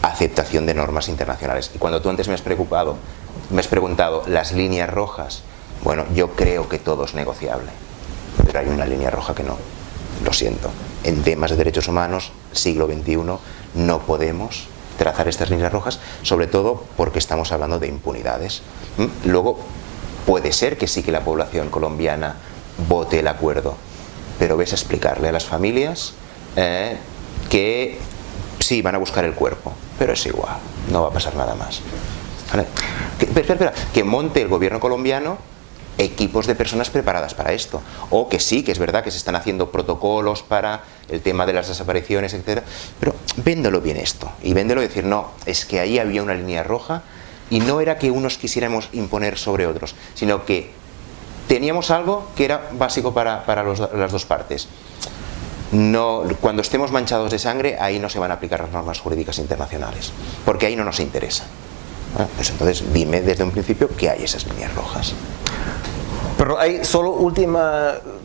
aceptación de normas internacionales. Y cuando tú antes me has preguntado las líneas rojas, bueno, yo creo que todo es negociable, pero hay una línea roja que no, lo siento. En temas de derechos humanos, siglo XXI, no podemos trazar estas líneas rojas, sobre todo porque estamos hablando de impunidades. Luego, puede ser que sí que la población colombiana vote el acuerdo, pero ves a explicarle a las familias que sí, van a buscar el cuerpo, pero es igual, no va a pasar nada más. ¿Vale? Espera, que monte el gobierno colombiano equipos de personas preparadas para esto, o que sí, que es verdad que se están haciendo protocolos para el tema de las desapariciones, etcétera, pero véndelo bien esto, y véndelo y decir, no, es que ahí había una línea roja, y no era que unos quisiéramos imponer sobre otros, sino que teníamos algo que era básico para las dos partes. No, cuando estemos manchados de sangre, ahí no se van a aplicar las normas jurídicas internacionales, porque ahí no nos interesa. Pues entonces dime desde un principio que hay esas líneas rojas. Pero hay solo un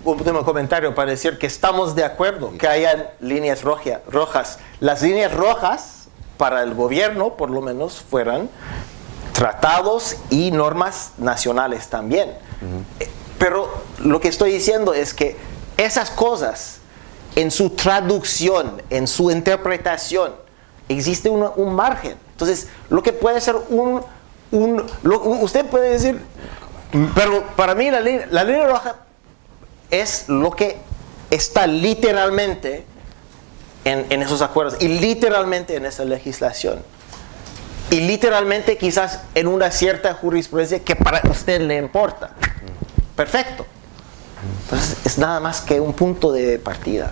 último comentario para decir que estamos de acuerdo que hayan líneas rojas. Las líneas rojas para el gobierno, por lo menos, fueran tratados y normas nacionales también. Pero lo que estoy diciendo es que esas cosas, en su traducción, en su interpretación, existe un margen. Entonces, lo que puede ser usted puede decir, pero para mí la línea roja es lo que está literalmente en esos acuerdos y literalmente en esa legislación y literalmente quizás en una cierta jurisprudencia que para usted le importa. Perfecto. Entonces es nada más que un punto de partida.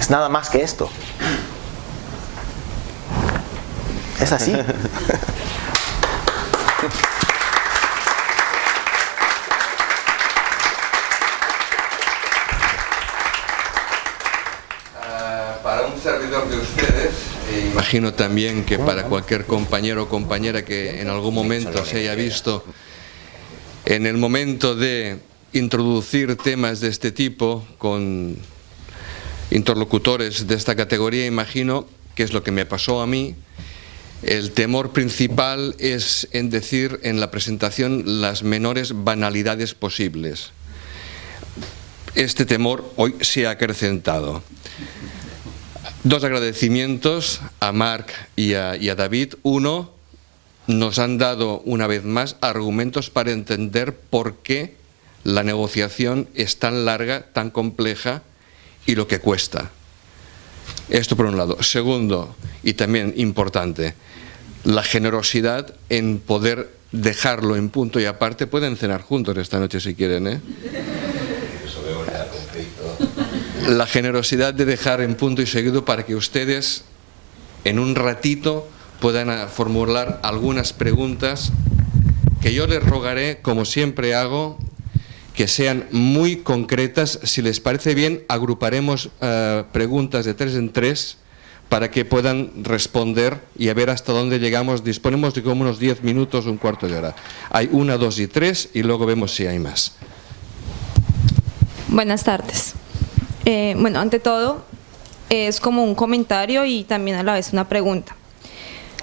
Es nada más que esto. Es así. Para un servidor de ustedes, imagino también que para cualquier compañero o compañera que en algún momento se haya visto en el momento de introducir temas de este tipo con interlocutores de esta categoría, imagino que es lo que me pasó a mí. El temor principal es en decir en la presentación las menores banalidades posibles. Este temor hoy se ha acrecentado. Dos agradecimientos a Marc y a David. Uno, nos han dado una vez más argumentos para entender por qué la negociación es tan larga, tan compleja y lo que cuesta. Esto por un lado. Segundo, y también importante, la generosidad en poder dejarlo en punto y aparte. Pueden cenar juntos esta noche si quieren, ¿eh? La generosidad de dejar en punto y seguido para que ustedes en un ratito puedan formular algunas preguntas que yo les rogaré, como siempre hago, que sean muy concretas. Si les parece bien, agruparemos preguntas de 3 en 3 para que puedan responder y a ver hasta dónde llegamos. Disponemos de como unos 10 minutos, un cuarto de hora. Hay 1, 2 y 3 y luego vemos si hay más. Buenas tardes. Bueno, ante todo, es como un comentario y también a la vez una pregunta.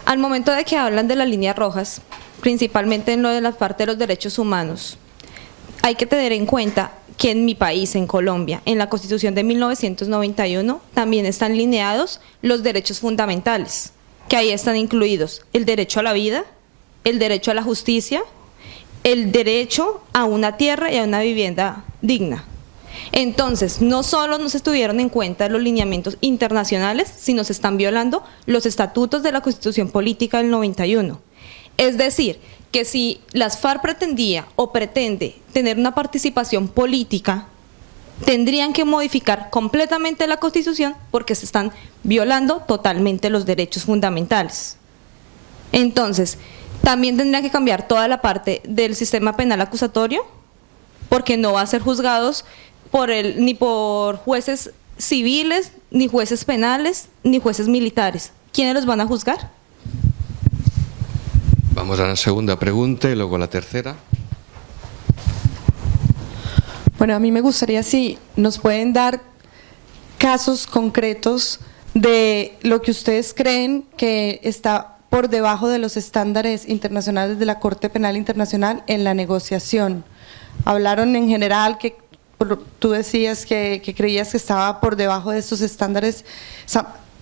Al momento de que hablan de las líneas rojas, principalmente en lo de la parte de los derechos humanos, hay que tener en cuenta que en mi país, en Colombia, en la Constitución de 1991, también están lineados los derechos fundamentales, que ahí están incluidos el derecho a la vida, el derecho a la justicia, el derecho a una tierra y a una vivienda digna. Entonces, no solo no se tuvieron en cuenta los lineamientos internacionales, sino se están violando los estatutos de la Constitución Política del 91. Es decir, que si las FARC pretendía o pretende tener una participación política, tendrían que modificar completamente la Constitución porque se están violando totalmente los derechos fundamentales. Entonces, también tendrían que cambiar toda la parte del sistema penal acusatorio, porque no va a ser juzgados ni por jueces civiles, ni jueces penales, ni jueces militares. ¿Quiénes los van a juzgar? Vamos a la segunda pregunta y luego la tercera. Bueno, a mí me gustaría si nos pueden dar casos concretos de lo que ustedes creen que está por debajo de los estándares internacionales de la Corte Penal Internacional en la negociación. Hablaron en general que tú decías que creías que estaba por debajo de estos estándares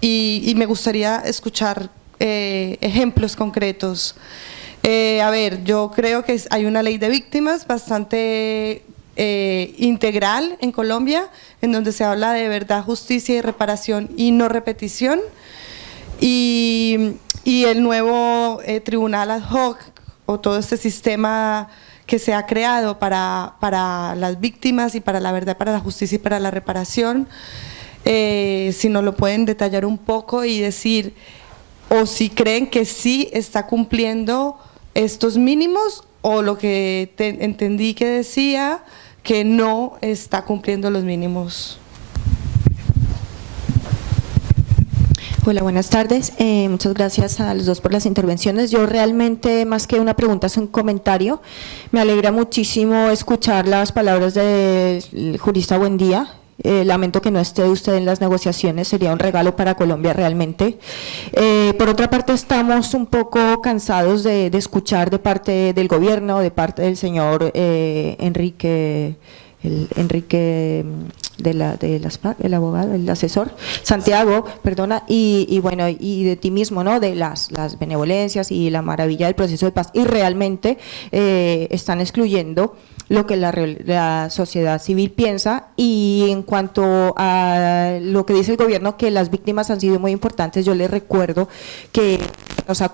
y me gustaría escuchar ejemplos concretos. A ver, yo creo que hay una ley de víctimas bastante integral en Colombia, en donde se habla de verdad, justicia y reparación y no repetición. Y el nuevo tribunal ad hoc, o todo este sistema que se ha creado para las víctimas y para la verdad, para la justicia y para la reparación, si nos lo pueden detallar un poco y decir, o si creen que sí está cumpliendo estos mínimos, o lo que entendí que decía, que no está cumpliendo los mínimos. Hola, buenas tardes. Muchas gracias a los dos por las intervenciones. Yo realmente, más que una pregunta, es un comentario. Me alegra muchísimo escuchar las palabras del jurista Buendía. Lamento que no esté usted en las negociaciones, sería un regalo para Colombia realmente. Por otra parte, estamos un poco cansados de escuchar de parte del gobierno, de parte del señor Enrique el abogado, el asesor, Santiago, perdona, y bueno, y de ti mismo, ¿no? De las benevolencias y la maravilla del proceso de paz, y realmente están excluyendo lo que la sociedad civil piensa. Y en cuanto a lo que dice el gobierno, que las víctimas han sido muy importantes, yo les recuerdo que les ha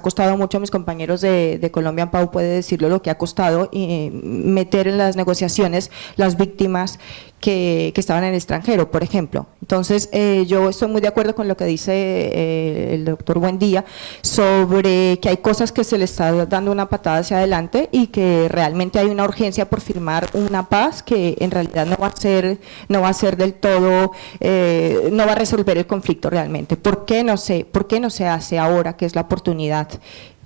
costado mucho a mis compañeros de Colombia, Pau puede decirlo, lo que ha costado meter en las negociaciones las víctimas que estaban en el extranjero, por ejemplo. Entonces, yo estoy muy de acuerdo con lo que dice el doctor Buendía sobre que hay cosas que se le está dando una patada hacia adelante y que realmente hay una urgencia por firmar una paz que en realidad no va a ser del todo, no va a resolver el conflicto realmente. ¿Por qué no se hace ahora, que es la oportunidad,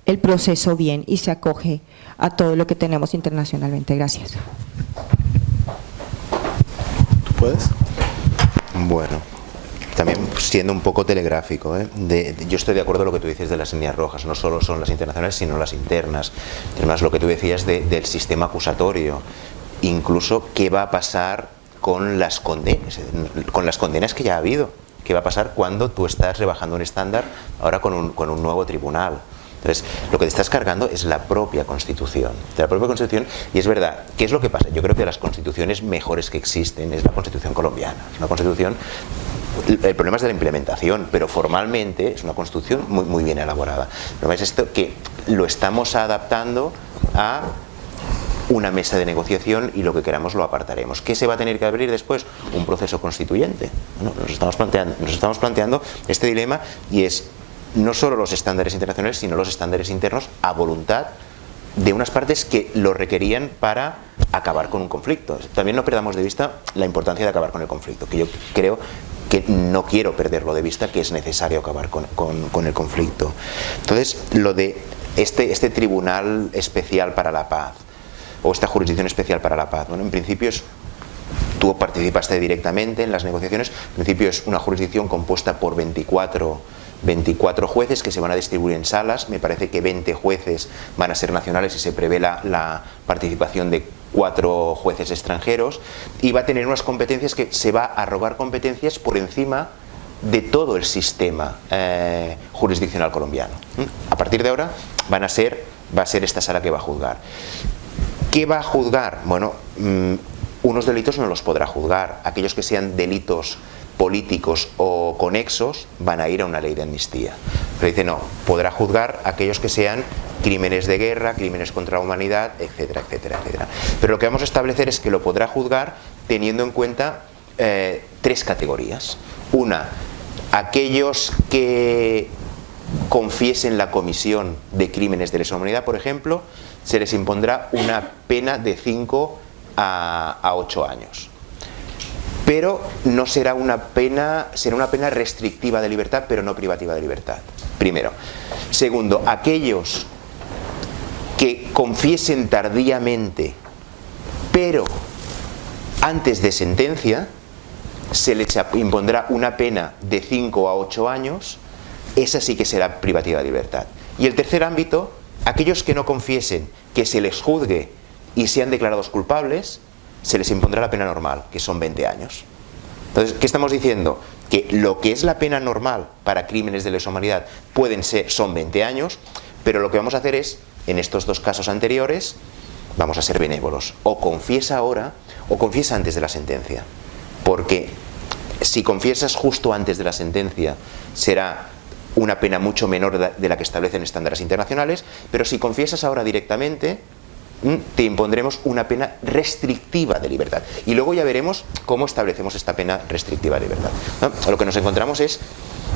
el proceso bien y se acoge a todo lo que tenemos internacionalmente? Gracias. ¿Puedes? Bueno, también siendo un poco telegráfico, yo estoy de acuerdo con lo que tú dices de las líneas rojas, no solo son las internacionales, sino las internas. Además, lo que tú decías del sistema acusatorio, incluso qué va a pasar con las condenas que ya ha habido, qué va a pasar cuando tú estás rebajando un estándar ahora con un nuevo tribunal. Entonces, lo que te estás cargando es la propia Constitución. Y es verdad, ¿qué es lo que pasa? Yo creo que de las constituciones mejores que existen es la Constitución colombiana. Es una constitución El problema es de la implementación, pero formalmente es una construcción muy, muy bien elaborada. El problema es esto, que lo estamos adaptando a una mesa de negociación y lo que queramos lo apartaremos. ¿Qué se va a tener que abrir después? Un proceso constituyente. Bueno, nos estamos planteando este dilema, y es no solo los estándares internacionales, sino los estándares internos a voluntad de unas partes que lo requerían para acabar con un conflicto. También no perdamos de vista la importancia de acabar con el conflicto, que yo creo que no quiero perderlo de vista, que es necesario acabar con el conflicto. Entonces, lo de este tribunal especial para la paz, o esta jurisdicción especial para la paz, bueno, en principio tú participaste directamente en las negociaciones. En principio es una jurisdicción compuesta por 24 jueces que se van a distribuir en salas. Me parece que 20 jueces van a ser nacionales y se prevé la participación de 4 jueces extranjeros, y va a tener unas competencias que se va a robar competencias por encima de todo el sistema jurisdiccional colombiano. A partir de ahora va a ser esta sala que va a juzgar. ¿Qué va a juzgar? Bueno, unos delitos no los podrá juzgar. Aquellos que sean delitos políticos o conexos van a ir a una ley de amnistía. Pero dice, no, podrá juzgar aquellos que sean crímenes de guerra, crímenes contra la humanidad, etcétera, etcétera, etcétera. Pero lo que vamos a establecer es que lo podrá juzgar teniendo en cuenta 3 categorías. Una, aquellos que confiesen la comisión de crímenes de lesa humanidad, por ejemplo, se les impondrá una pena de 5 a 8 años. Pero no será una pena, será una pena restrictiva de libertad, pero no privativa de libertad. Primero. Segundo, aquellos que confiesen tardíamente, pero antes de sentencia, se les impondrá una pena de 5 a 8 años, esa sí que será privativa de libertad. Y el tercer ámbito, aquellos que no confiesen, que se les juzgue y sean declarados culpables, se les impondrá la pena normal, que son 20 años. Entonces, ¿qué estamos diciendo? Que lo que es la pena normal para crímenes de lesa humanidad son 20 años, pero lo que vamos a hacer es, en estos 2 casos anteriores, vamos a ser benévolos. O confiesa ahora, o confiesa antes de la sentencia. Porque si confiesas justo antes de la sentencia, será una pena mucho menor de la que establecen estándares internacionales, pero si confiesas ahora directamente, te impondremos una pena restrictiva de libertad. Y luego ya veremos cómo establecemos esta pena restrictiva de libertad, ¿no? Lo que nos encontramos es,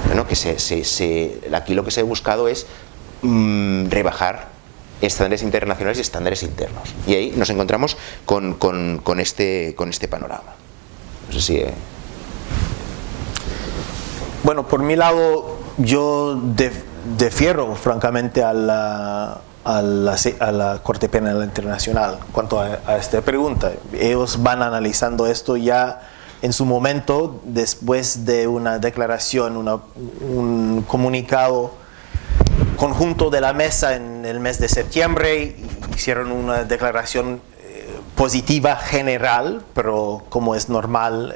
bueno, que aquí lo que se ha buscado es rebajar estándares internacionales y estándares internos. Y ahí nos encontramos con este panorama. No sé si... Bueno, por mi lado, yo defiero francamente a la Corte Penal Internacional en cuanto a esta pregunta. Ellos van analizando esto ya en su momento, después de una declaración, un comunicado conjunto de la mesa en el mes de septiembre. Hicieron una declaración positiva general, pero como es normal,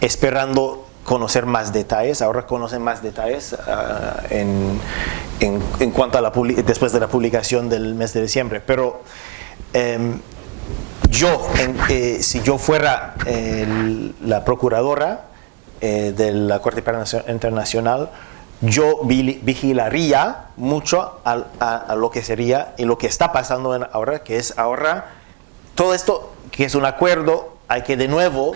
esperando conocer más detalles. Ahora conocen más detalles en cuanto a después de la publicación del mes de diciembre. Pero si yo fuera la procuradora de la Corte Penal Internacional, yo vigilaría mucho a lo que sería y lo que está pasando ahora, que es ahora todo esto que es un acuerdo, hay que de nuevo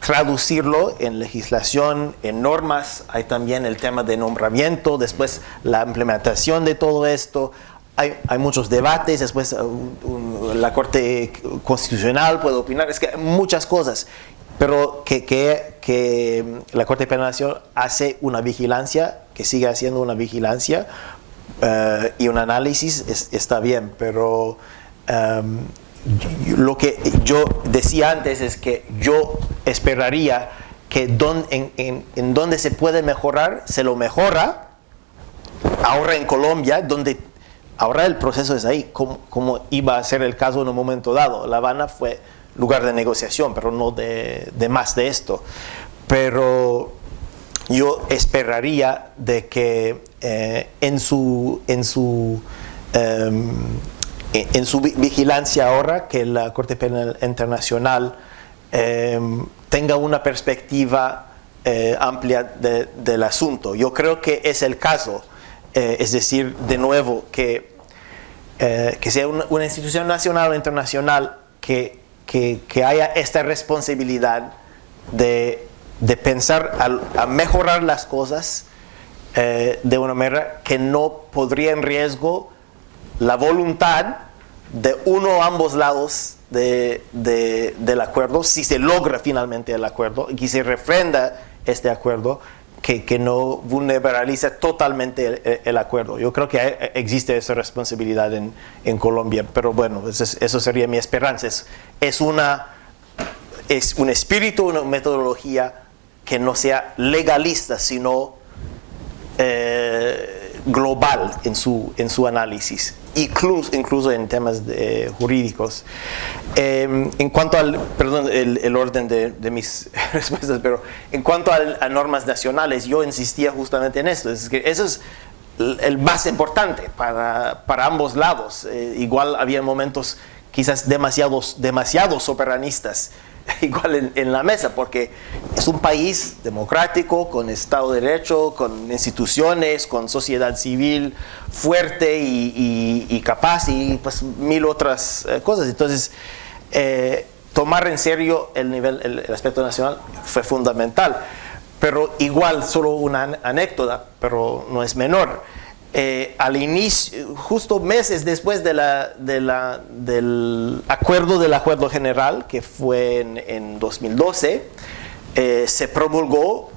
traducirlo en legislación, en normas. Hay también el tema de nombramiento, después la implementación de todo esto. Hay muchos debates, después la Corte Constitucional puede opinar, es que hay muchas cosas, pero que la Corte Penal hace una vigilancia, que sigue haciendo una vigilancia y un análisis está bien, pero lo que yo decía antes es que yo esperaría que en donde se puede mejorar, se lo mejora. Ahora en Colombia, donde ahora el proceso es ahí, como iba a ser el caso en un momento dado. La Habana fue lugar de negociación, pero no de más de esto. Pero yo esperaría de que en su vigilancia ahora, que la Corte Penal Internacional tenga una perspectiva amplia del asunto. Yo creo que es el caso, es decir, de nuevo, que sea una institución nacional o internacional que haya esta responsabilidad de pensar a mejorar las cosas de una manera que no podría en riesgo la voluntad de uno o ambos lados del acuerdo, si se logra finalmente el acuerdo y que se refrenda este acuerdo, que no vulnerabiliza totalmente el acuerdo. Yo creo que existe esa responsabilidad en Colombia, pero bueno, eso sería mi esperanza. Es un espíritu, una metodología que no sea legalista, sino global en su análisis, incluso en temas jurídicos. En cuanto al, perdón, el orden de mis respuestas, pero en cuanto a normas nacionales, yo insistía justamente en esto, es que eso es el más importante para ambos lados. Igual había momentos quizás demasiado soberanistas, igual en la mesa, porque es un país democrático, con Estado de Derecho, con instituciones, con sociedad civil fuerte y capaz, y pues mil otras cosas. Entonces, tomar en serio el aspecto nacional fue fundamental. Pero igual, solo una anécdota, pero no es menor. Al inicio, justo meses después del acuerdo general, que fue en 2012, se promulgó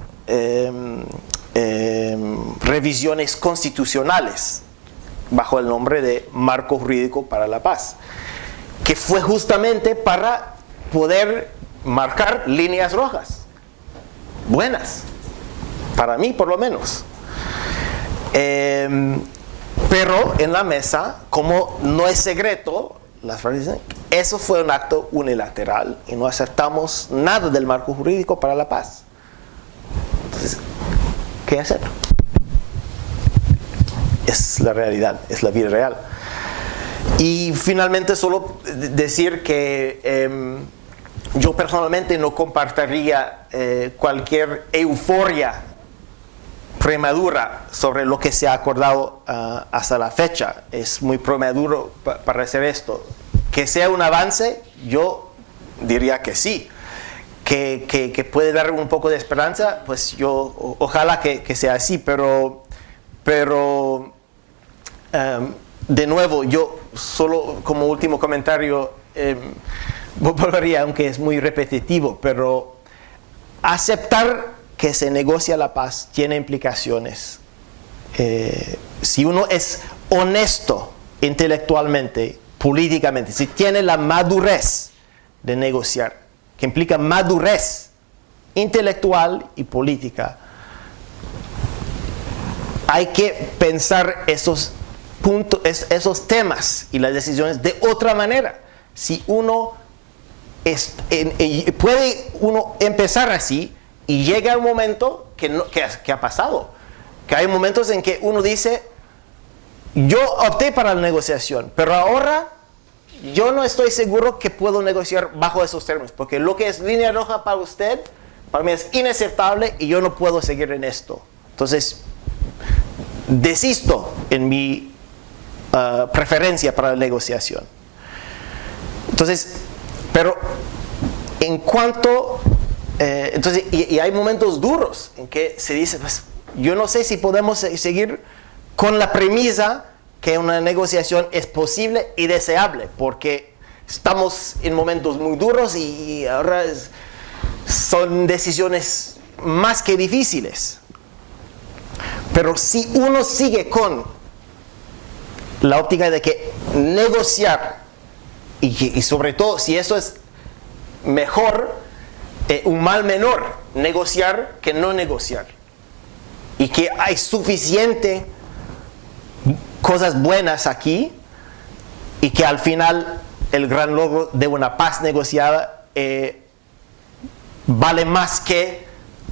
revisiones constitucionales bajo el nombre de Marco Jurídico para la Paz, que fue justamente para poder marcar líneas rojas, buenas, para mí por lo menos. Pero en la mesa, como no es secreto, las frases dicen, eso fue un acto unilateral y no aceptamos nada del marco jurídico para la paz. Entonces, ¿qué hacer? Es la realidad, es la vida real. Y finalmente solo decir que yo personalmente no compartiría cualquier euforia premadura sobre lo que se ha acordado hasta la fecha. Es muy prematuro para hacer esto. Que sea un avance, yo diría que sí. Que puede dar un poco de esperanza, pues yo ojalá que sea así, pero de nuevo, yo solo como último comentario volvería, aunque es muy repetitivo, pero aceptar que se negocia la paz tiene implicaciones. Si uno es honesto intelectualmente, políticamente, si tiene la madurez de negociar, que implica madurez intelectual y política, hay que pensar esos puntos, esos temas y las decisiones de otra manera. Si uno puede uno empezar así, y llega un momento que ha pasado, que hay momentos en que uno dice, yo opté para la negociación, pero ahora yo no estoy seguro que puedo negociar bajo esos términos, porque lo que es línea roja para usted, para mí es inaceptable y yo no puedo seguir en esto. Entonces, desisto en mi preferencia para la negociación. Entonces, pero en cuanto... entonces, y hay momentos duros en que se dice, pues, yo no sé si podemos seguir con la premisa que una negociación es posible y deseable, porque estamos en momentos muy duros y ahora son decisiones más que difíciles. Pero si uno sigue con la óptica de que negociar, y sobre todo si eso es mejor, un mal menor, negociar que no negociar, y que hay suficiente cosas buenas aquí, y que al final el gran logro de una paz negociada vale más que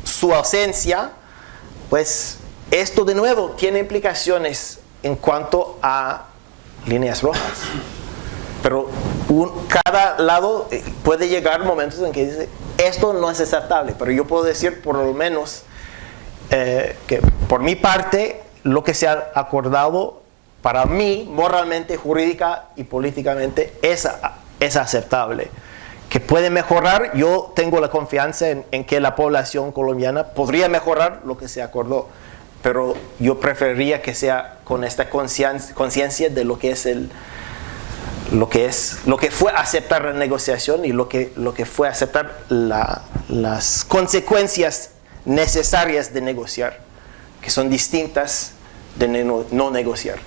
su ausencia, pues esto de nuevo tiene implicaciones en cuanto a líneas rojas. pero cada lado puede llegar momentos en que dice, esto no es aceptable, pero yo puedo decir por lo menos que por mi parte, lo que se ha acordado para mí, moralmente, jurídica y políticamente, es aceptable. Que puede mejorar, yo tengo la confianza en que la población colombiana podría mejorar lo que se acordó, pero yo preferiría que sea con esta conciencia de lo que fue aceptar la negociación y lo que fue aceptar las consecuencias necesarias de negociar, que son distintas de no negociar.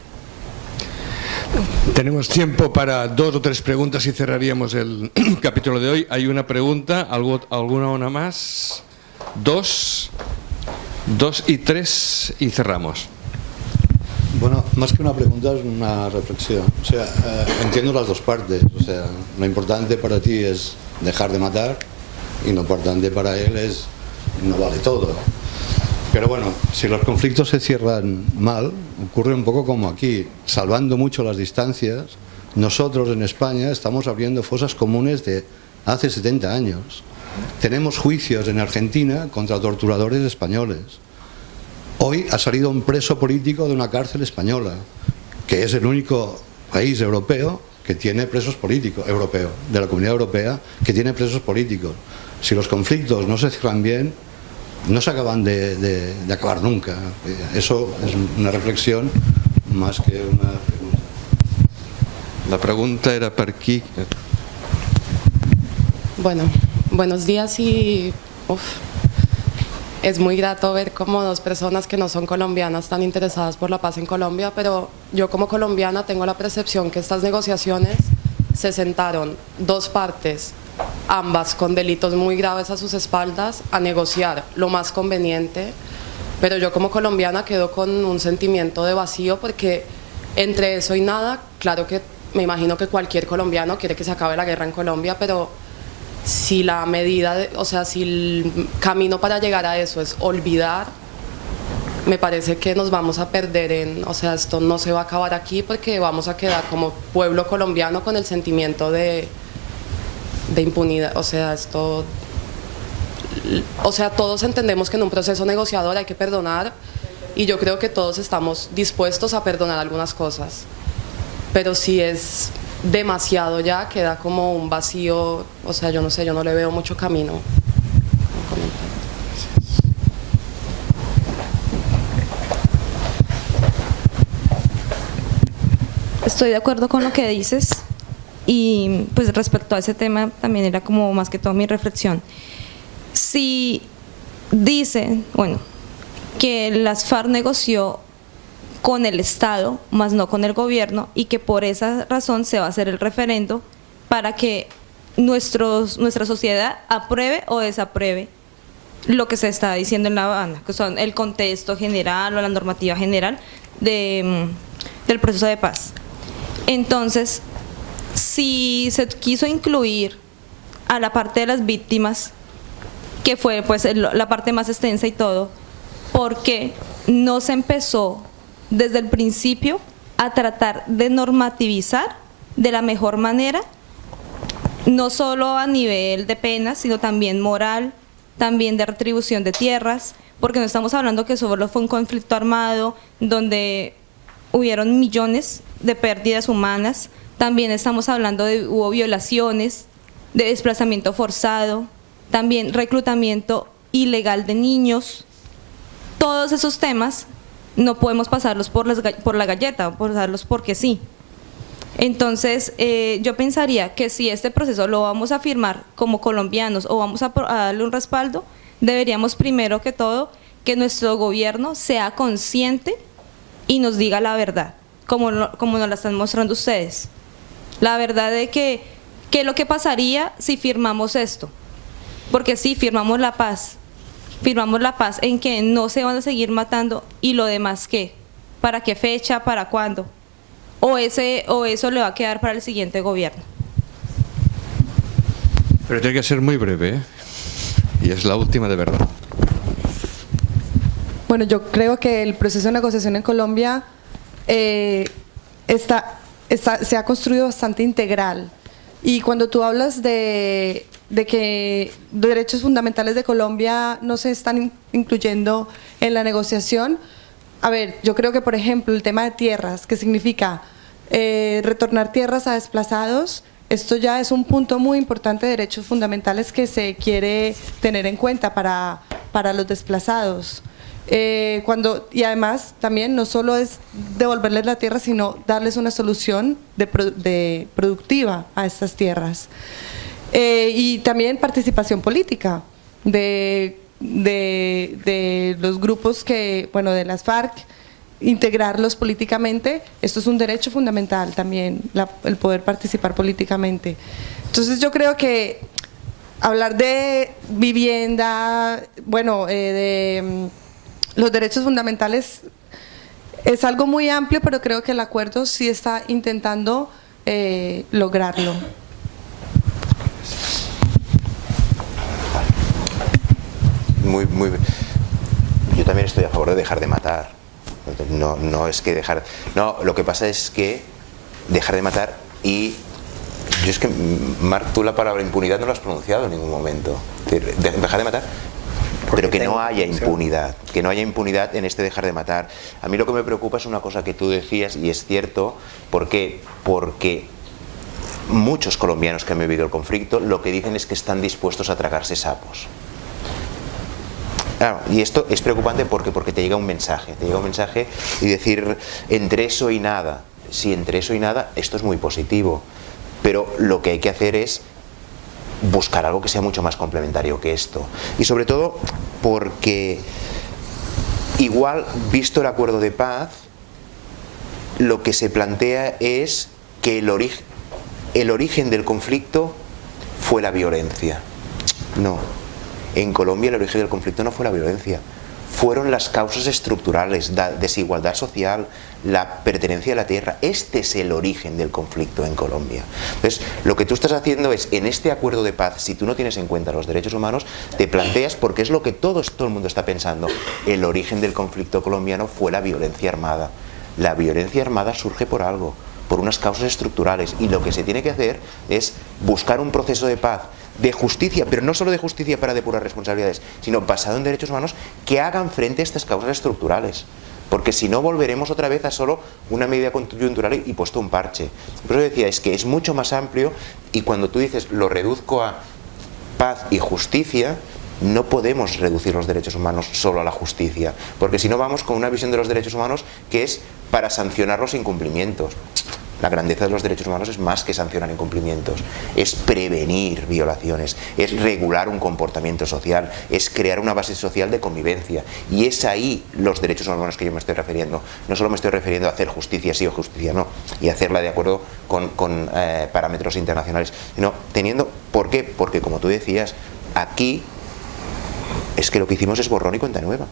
Tenemos tiempo para 2 o 3 preguntas y cerraríamos el capítulo de hoy. ¿Hay una pregunta? ¿Alguna una más? 2 y 3 y cerramos. Bueno, más que una pregunta es una reflexión. O sea, entiendo las dos partes. O sea, lo importante para ti es dejar de matar y lo importante para él es no vale todo. Pero bueno, si los conflictos se cierran mal, ocurre un poco como aquí, salvando mucho las distancias. Nosotros en España estamos abriendo fosas comunes de hace 70 años. Tenemos juicios en Argentina contra torturadores españoles. Hoy ha salido un preso político de una cárcel española, que es el único país europeo que tiene presos políticos, de la Comunidad Europea, que tiene presos políticos. Si los conflictos no se cierran bien, no se acaban de acabar nunca. Eso es una reflexión más que una pregunta. La pregunta era per aquí. Bueno, buenos días y es muy grato ver cómo 2 personas que no son colombianas están interesadas por la paz en Colombia, pero yo como colombiana tengo la percepción que estas negociaciones se sentaron 2 partes, ambas con delitos muy graves a sus espaldas, a negociar lo más conveniente, pero yo como colombiana quedo con un sentimiento de vacío porque entre eso y nada, claro que me imagino que cualquier colombiano quiere que se acabe la guerra en Colombia, pero si la medida, si el camino para llegar a eso es olvidar, me parece que nos vamos a perder esto no se va a acabar aquí porque vamos a quedar como pueblo colombiano con el sentimiento de impunidad, todos entendemos que en un proceso negociador hay que perdonar y yo creo que todos estamos dispuestos a perdonar algunas cosas, pero si es demasiado ya queda como un vacío, yo no sé, yo no le veo mucho camino. Estoy de acuerdo con lo que dices y pues respecto a ese tema también era como más que todo mi reflexión. Si dicen, que las FARC negoció con el Estado, más no con el gobierno, y que por esa razón se va a hacer el referendo para que nuestra sociedad apruebe o desapruebe lo que se está diciendo en La Habana, que son el contexto general o la normativa general del proceso de paz. Entonces, si se quiso incluir a la parte de las víctimas, que fue pues la parte más extensa y todo, ¿por qué no se empezó desde el principio a tratar de normativizar de la mejor manera, no solo a nivel de penas, sino también moral, también de retribución de tierras, porque no estamos hablando que solo fue un conflicto armado donde hubieron millones de pérdidas humanas, también estamos hablando de hubo violaciones, de desplazamiento forzado, también reclutamiento ilegal de niños. Todos esos temas no podemos pasarlos por la galleta, pasarlos porque sí. Entonces, yo pensaría que si este proceso lo vamos a firmar como colombianos o vamos a darle un respaldo, deberíamos primero que todo que nuestro gobierno sea consciente y nos diga la verdad, como nos la están mostrando ustedes. La verdad de qué es lo que pasaría si firmamos esto. Porque sí, firmamos la paz en que no se van a seguir matando y lo demás ¿qué? ¿Para qué fecha? ¿Para cuándo? O eso le va a quedar para el siguiente gobierno. Pero tiene que ser muy breve, ¿eh? Y es la última de verdad. Bueno, yo creo que el proceso de negociación en Colombia está se ha construido bastante integral. Y cuando tú hablas de que los derechos fundamentales de Colombia no se están incluyendo en la negociación, a ver, yo creo que, por ejemplo, el tema de tierras, que significa retornar tierras a desplazados, esto ya es un punto muy importante de derechos fundamentales que se quiere tener en cuenta para los desplazados. Y además también no solo es devolverles la tierra, sino darles una solución productiva a estas tierras. Y también participación política de los grupos de las FARC, integrarlos políticamente. Esto es un derecho fundamental también, el poder participar políticamente. Entonces yo creo que hablar de vivienda, de los derechos fundamentales es algo muy amplio, pero creo que el acuerdo sí está intentando lograrlo. Yo también estoy a favor de dejar de matar. No es que dejar... No, lo que pasa es que dejar de matar y... Yo es que, Marc, tú la palabra impunidad no la has pronunciado en ningún momento. Dejar de matar, pero que no haya impunidad. Que no haya impunidad en este dejar de matar. A mí lo que me preocupa es una cosa que tú decías, y es cierto, porque muchos colombianos que han vivido el conflicto lo que dicen es que están dispuestos a tragarse sapos. Claro, y esto es preocupante porque te llega un mensaje y decir entre eso y nada, sí, entre eso y nada, esto es muy positivo, pero lo que hay que hacer es buscar algo que sea mucho más complementario que esto, y sobre todo porque igual, visto el acuerdo de paz, lo que se plantea es que el origen del conflicto fue la violencia. No. En Colombia el origen del conflicto no fue la violencia, fueron las causas estructurales, la desigualdad social, la pertenencia a la tierra. Este es el origen del conflicto en Colombia. Entonces, lo que tú estás haciendo es, en este acuerdo de paz, si tú no tienes en cuenta los derechos humanos, te planteas, porque es lo que todo el mundo está pensando, el origen del conflicto colombiano fue la violencia armada. La violencia armada surge por algo, por unas causas estructurales, y lo que se tiene que hacer es buscar un proceso de paz, de justicia, pero no solo de justicia para depurar responsabilidades, sino basado en derechos humanos que hagan frente a estas causas estructurales, porque si no volveremos otra vez a solo una medida coyuntural y puesto un parche. Por eso decía, es que es mucho más amplio, y cuando tú dices lo reduzco a paz y justicia, no podemos reducir los derechos humanos solo a la justicia, porque si no vamos con una visión de los derechos humanos que es para sancionar los incumplimientos. La grandeza de los derechos humanos es más que sancionar incumplimientos, es prevenir violaciones, es regular un comportamiento social, es crear una base social de convivencia, y es ahí los derechos humanos que yo me estoy refiriendo. No solo me estoy refiriendo a hacer justicia sí o justicia no, y hacerla de acuerdo con parámetros internacionales, sino teniendo... ¿Por qué? Porque, como tú decías, aquí es que lo que hicimos es borrón y cuenta nueva.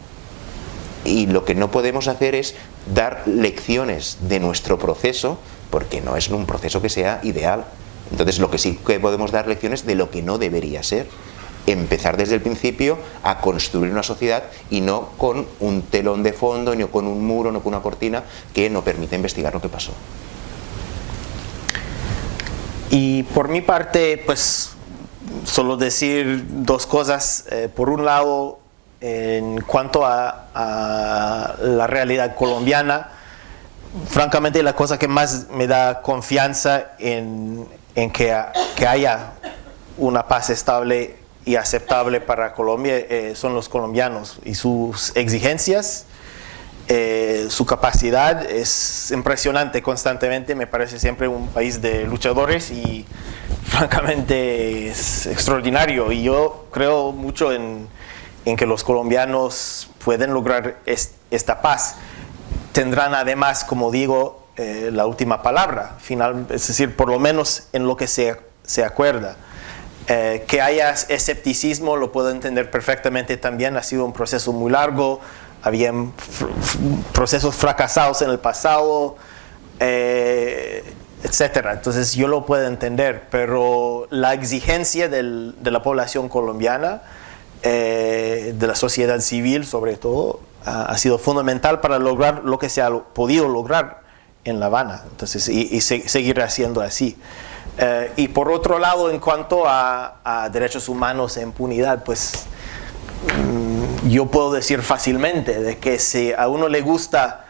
Y lo que no podemos hacer es dar lecciones de nuestro proceso, porque no es un proceso que sea ideal. Entonces, lo que sí que podemos dar lecciones de lo que no debería ser. Empezar desde el principio a construir una sociedad, y no con un telón de fondo, ni con un muro, ni con una cortina que no permite investigar lo que pasó. Y por mi parte, pues, solo decir dos cosas. Por un lado, en cuanto a la realidad colombiana, francamente la cosa que más me da confianza en que haya una paz estable y aceptable para Colombia son los colombianos y sus exigencias. Su capacidad es impresionante constantemente, me parece siempre un país de luchadores, y francamente es extraordinario, y yo creo mucho en que los colombianos pueden lograr esta paz. Tendrán además, como digo, la última palabra final, es decir, por lo menos en lo que se acuerda. Que haya escepticismo lo puedo entender perfectamente también, ha sido un proceso muy largo, habían procesos fracasados en el pasado, etcétera. Entonces yo lo puedo entender, pero la exigencia de la población colombiana, de la sociedad civil sobre todo, ha sido fundamental para lograr lo que se ha podido lograr en La Habana. Entonces, y seguir haciendo así. Y por otro lado, en cuanto a derechos humanos e impunidad, pues yo puedo decir fácilmente de que si a uno le gusta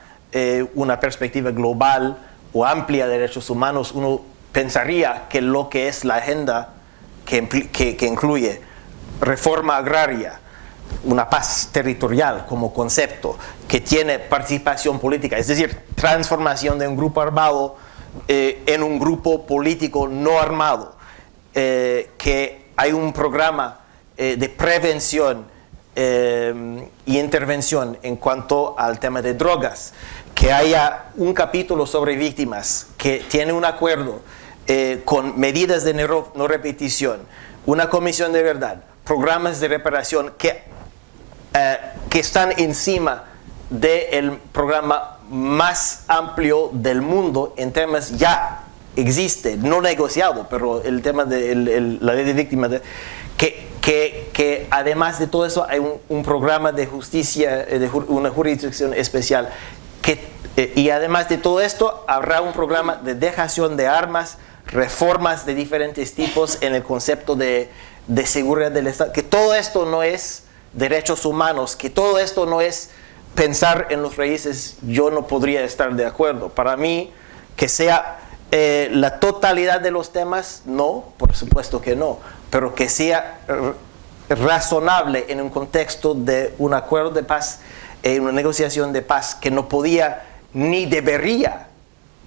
una perspectiva global o amplia de derechos humanos, uno pensaría que lo que es la agenda que incluye reforma agraria, una paz territorial como concepto, que tiene participación política, es decir, transformación de un grupo armado en un grupo político no armado, que hay un programa de prevención y intervención en cuanto al tema de drogas, que haya un capítulo sobre víctimas, que tiene un acuerdo con medidas de no repetición, una comisión de verdad, programas de reparación que están encima del programa más amplio del mundo en temas ya existe, no negociado, pero el tema de la ley de víctimas, que además de todo eso hay un programa de justicia, una jurisdicción especial, y además de todo esto habrá un programa de dejación de armas, reformas de diferentes tipos en el concepto de seguridad del Estado, que todo esto no es derechos humanos, que todo esto no es pensar en los raíces. Yo no podría estar de acuerdo. Para mí, que sea la totalidad de los temas, no, por supuesto que no, pero que sea razonable en un contexto de un acuerdo de paz, una negociación de paz, que no podía ni debería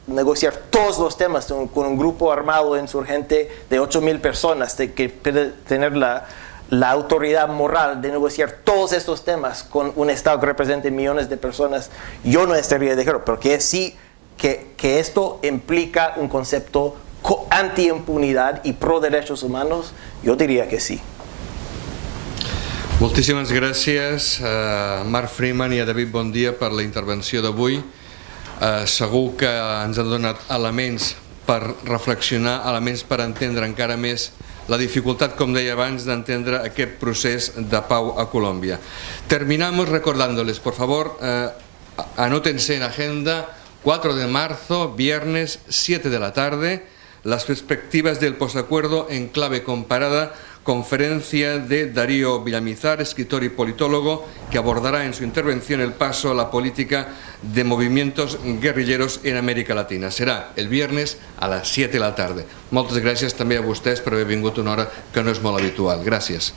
negociar todos los temas con un grupo armado insurgente de 8,000 personas, que puede tener la autoridad moral de negociar todos estos temas con un Estado que represente millones de personas. Yo no estaría de acuerdo, pero que sí, que esto implica un concepto anti-impunidad y pro derechos humanos, yo diria que sí. Moltíssimes gràcies a Marc Freeman i a David Bondia per la intervenció d'avui. Segur que ens han donat elements per reflexionar, elements per entendre encara més la dificultad, como decía abans, de entender aquest procés de pau a Colombia. Terminamos recordándoles, por favor, anótense en agenda, 4 de marzo, viernes, 7 de la tarde, las perspectivas del posacuerdo en clave comparada, conferencia de Darío Villamizar, escritor y politólogo, que abordará en su intervención el paso a la política de movimientos guerrilleros en América Latina. Serà el viernes a les 7 de la tarda. Moltes gràcies també a vostès per haver vingut una hora que no és molt habitual. Gràcies.